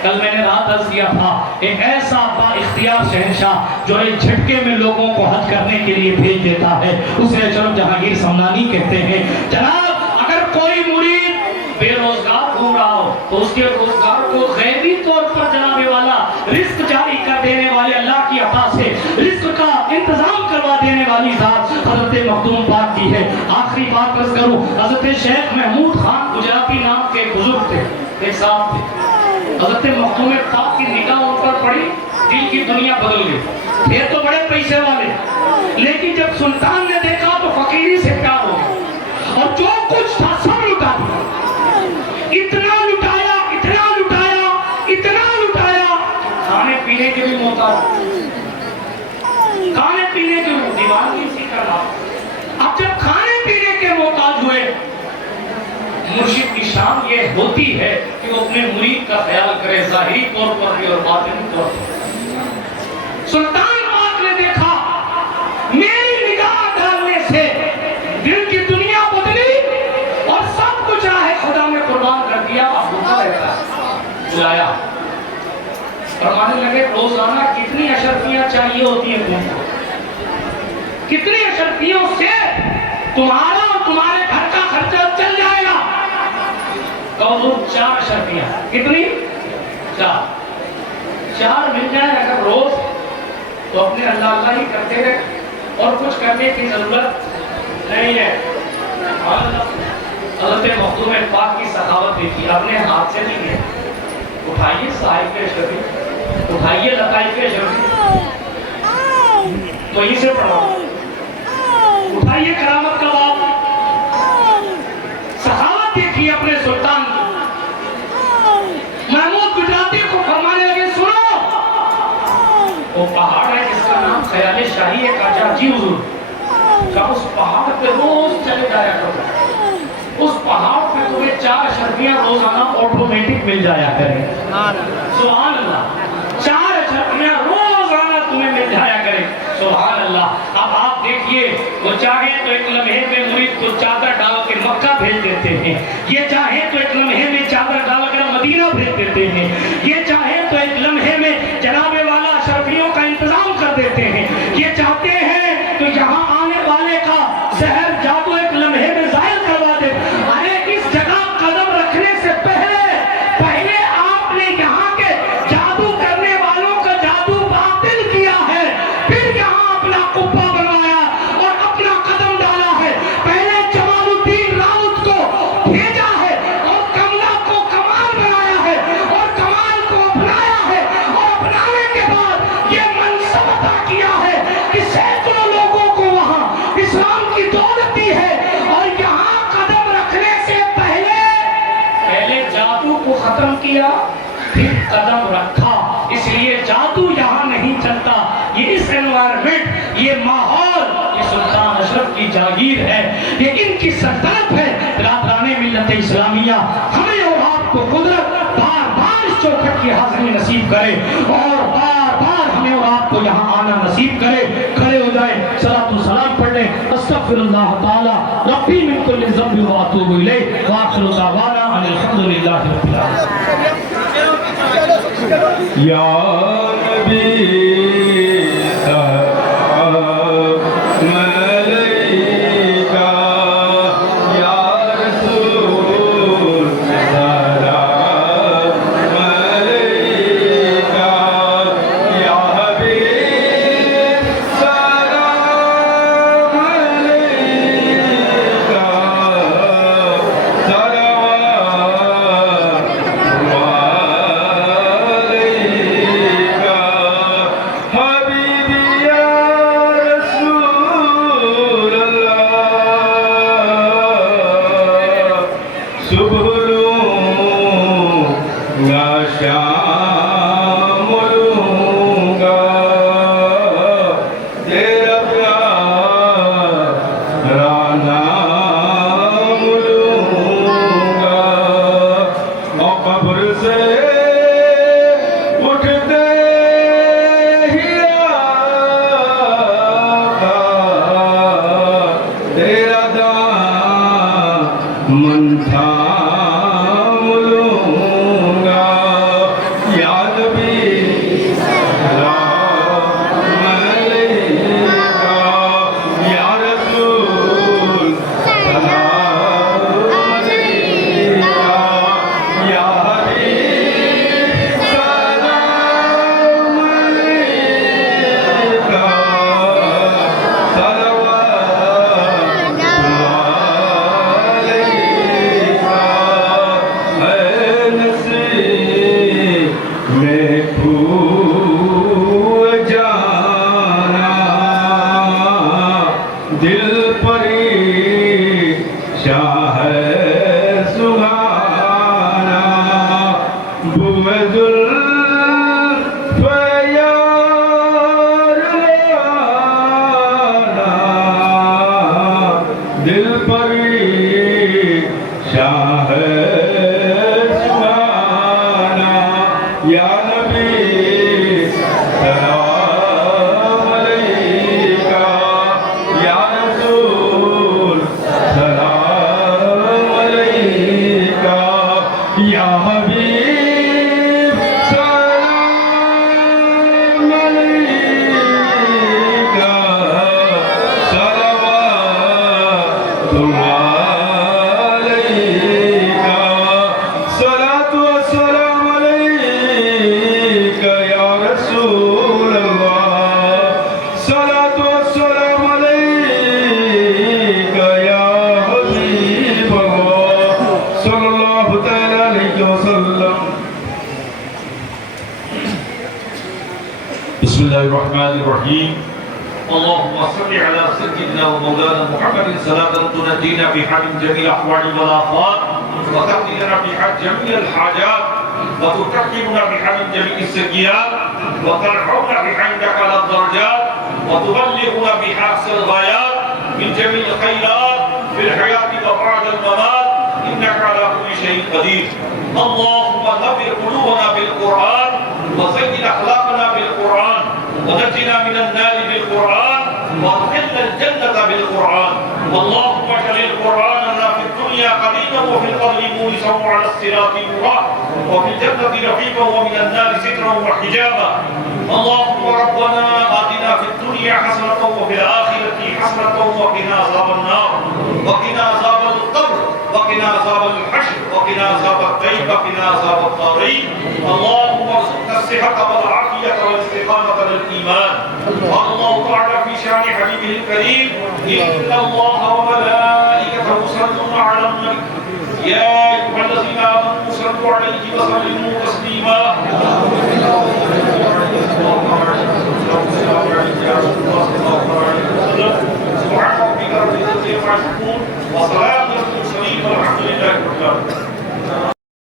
कल मैंने रात अर्ज किया था, एक ऐसा बाइख्तियार शहंशाह जो एक झटके में लोगों को हज करने के लिए भेज देता है, उसे अशरफ जहांगीर समनानी कहते हैं। जनाब अगर कोई मुरीद बेरोजगार घूम रहा हो तो उसके रोजगार को गैबी तौर पर जनाबे वाला रिस्क जारी कर देने वाले अल्लाह की अता से रिस्क का इंतजाम करवा देने वाली जात हजरत मखदूम पाक की है। आखिरी बात अर्ज करूं, हजरत शेख महमूद खान गुजराती नाम के बुजुर्ग थे, एक साहब थे। हजरत मखदूम पाक की निगाह उन पर पड़ी, दिल की दुनिया बदल गई। थे तो बड़े पैसे वाले, लेकिन जब सुल्तान ने देखा तो फकीरी से प्यार हो गया और जो कुछ था सब लुटा दिया। इतना लुटाया, इतना लुटाया, इतना लुटाया, खाने पीने के भी मोहताज, करना। अब जब खाने पीने के मोहताज हुए, मुर्शिद की शान ये होती है कि वो अपने मुरीद का ख्याल करे, ज़ाहिरी तौर पर भी और बातिनी तौर पर। सुल्तान पाक ने देखा मेरी निगाह डालने से दिल की दुनिया बदली और सब कुछ राह खुदा में कुर्बान कर दिया। अब भूखा रहता है, बुलाया, फरमाने लगे रोजाना कितनी अशरफियां चाहिए होती हैं तुमको, कितनी अशरफियों से तुम्हारा और तुम्हारे घर का खर्चा चल जाएगा। कहो 4 अशरफियां। कितनी? 4 मिल जाए अगर रोज तो अपने अल्लाह अल्लाह ही करते रहे और कुछ करने की जरूरत नहीं है। हज़रत मखदूम पाक की सखावत देखी, अपने हाथ से नहीं है। उठाइए साहिब के शरीफ, उठाइए लताइफ के शरीफ, वहीं से पढ़ो, उठाइए करामत का बाप। सखावत देखिए अपने सुल्तान की। महमूद गुजराती को फरमाने लगे सुनो, वो पहाड़ है जिसका नाम ख्याल शाही है, काजा जी हुजूर का, उस पहाड़ पे रोज चले जाया करो। उस पहाड़ पे तुम्हें 4 अशरफियां रोजाना ऑटोमेटिक मिल जाया करें। सुभान अल्लाह, 4 अशरफियां रोजाना तुम्हें मिल जाया करें। सुभान अल्लाह। अब आप देखिए, वो चाहे तो एक लम्हे में मुरीद को चादर डाल के मक्का भेज देते हैं, ये चाहे तो एक लम्हे में चादर डाल कर मदीना भेज देते हैं, ये चाहे तो एक लम्हे में जनाबे वाला अशरफियों का इंतजाम कर देते हैं, ये चाहते हैं तो यहाँ आने वाले का जहर जादू एक लम्हे में जाहिर करवा दे। अरे इस जगह कदम रखने से पहले आपने यहाँ के जादू करने वालों का जादू बातिल किया है, फिर यहाँ अपना कुप्पा बनवाया और अपना कदम डाला है। पहले जमालुद्दीन राउत को भेजा है और कमला को कमाल बनाया है और कमाल को अपनाया है और अपनाने के बाद ये मनसब अता किया है कि सैकड़ों लोगों को वहाँ इस्लाम की दौलत दी है। और यहाँ कदम रखने से पहले जादू को खत्म किया, फिर कदम रखा। इसलिए जादू यहाँ नहीं चलता। ये इस एनवायरनमेंट, ये माहौल, ये सुल्तान अशरफ की जागीर है, ये इनकी सल्तनत है। रातराने मिल्लत इस्लामिया हमें और आपको कुदरत बार बार इस चौखट की हाजिरी नसीब करे और बार बार हमें और आपको यहाँ आना नसीब करे। खड़े हो जाए, सलातो सलाम पढ़ लें। अस्तगफिरुल्लाह ताला रब्बी मिन कुल्लि ज़ंबि व अतूबु इलैह व आखिरु दावाना अनिल हम्दुलिल्लाहि रब्बिल आलमीन। या नबी الرحمن الرحيم اللهم صل على سيدنا ومولانا محمد صلاة تنجينا بها من جميع الأحوال والآفات وتقضي لنا بها جميع الحاجات وتطهرنا بها من جميع السيئات وترفعنا بها عندك على الدرجات وتبلغنا بها أقصى الغايات من جميع الخيرات في الحياة وبعد الممات إنك على كل شيء قدير. اللهم نور قلوبنا بالقرآن وزين أخلاقنا بالقرآن ونجنا من النار بالقرآن وادخلنا الجنة بالقرآن. اللهم اجعل القرآن لنا في الدنيا قرينا وفي القبر مونسا وعلى الصراط نورا وفي الجنة رفيقا ومن النار سترا وحجابا. اللهم ربنا آتنا في الدنيا حسنة وفي الآخرة حسنة وقنا عذاب النار وقنا عذاب القبر وقنا عذاب الحشر وقنا عذاب الغيب وقنا عذاب الطارين. اللهم ارزقنا الصحة والعافية والاستقامة للإيمان. قال الله تعالى في شأن حبيبه الكريم إن الله وملائكته يصلون على النبي يا أيها الذين آمنوا صلوا عليه وسلموا تسليما.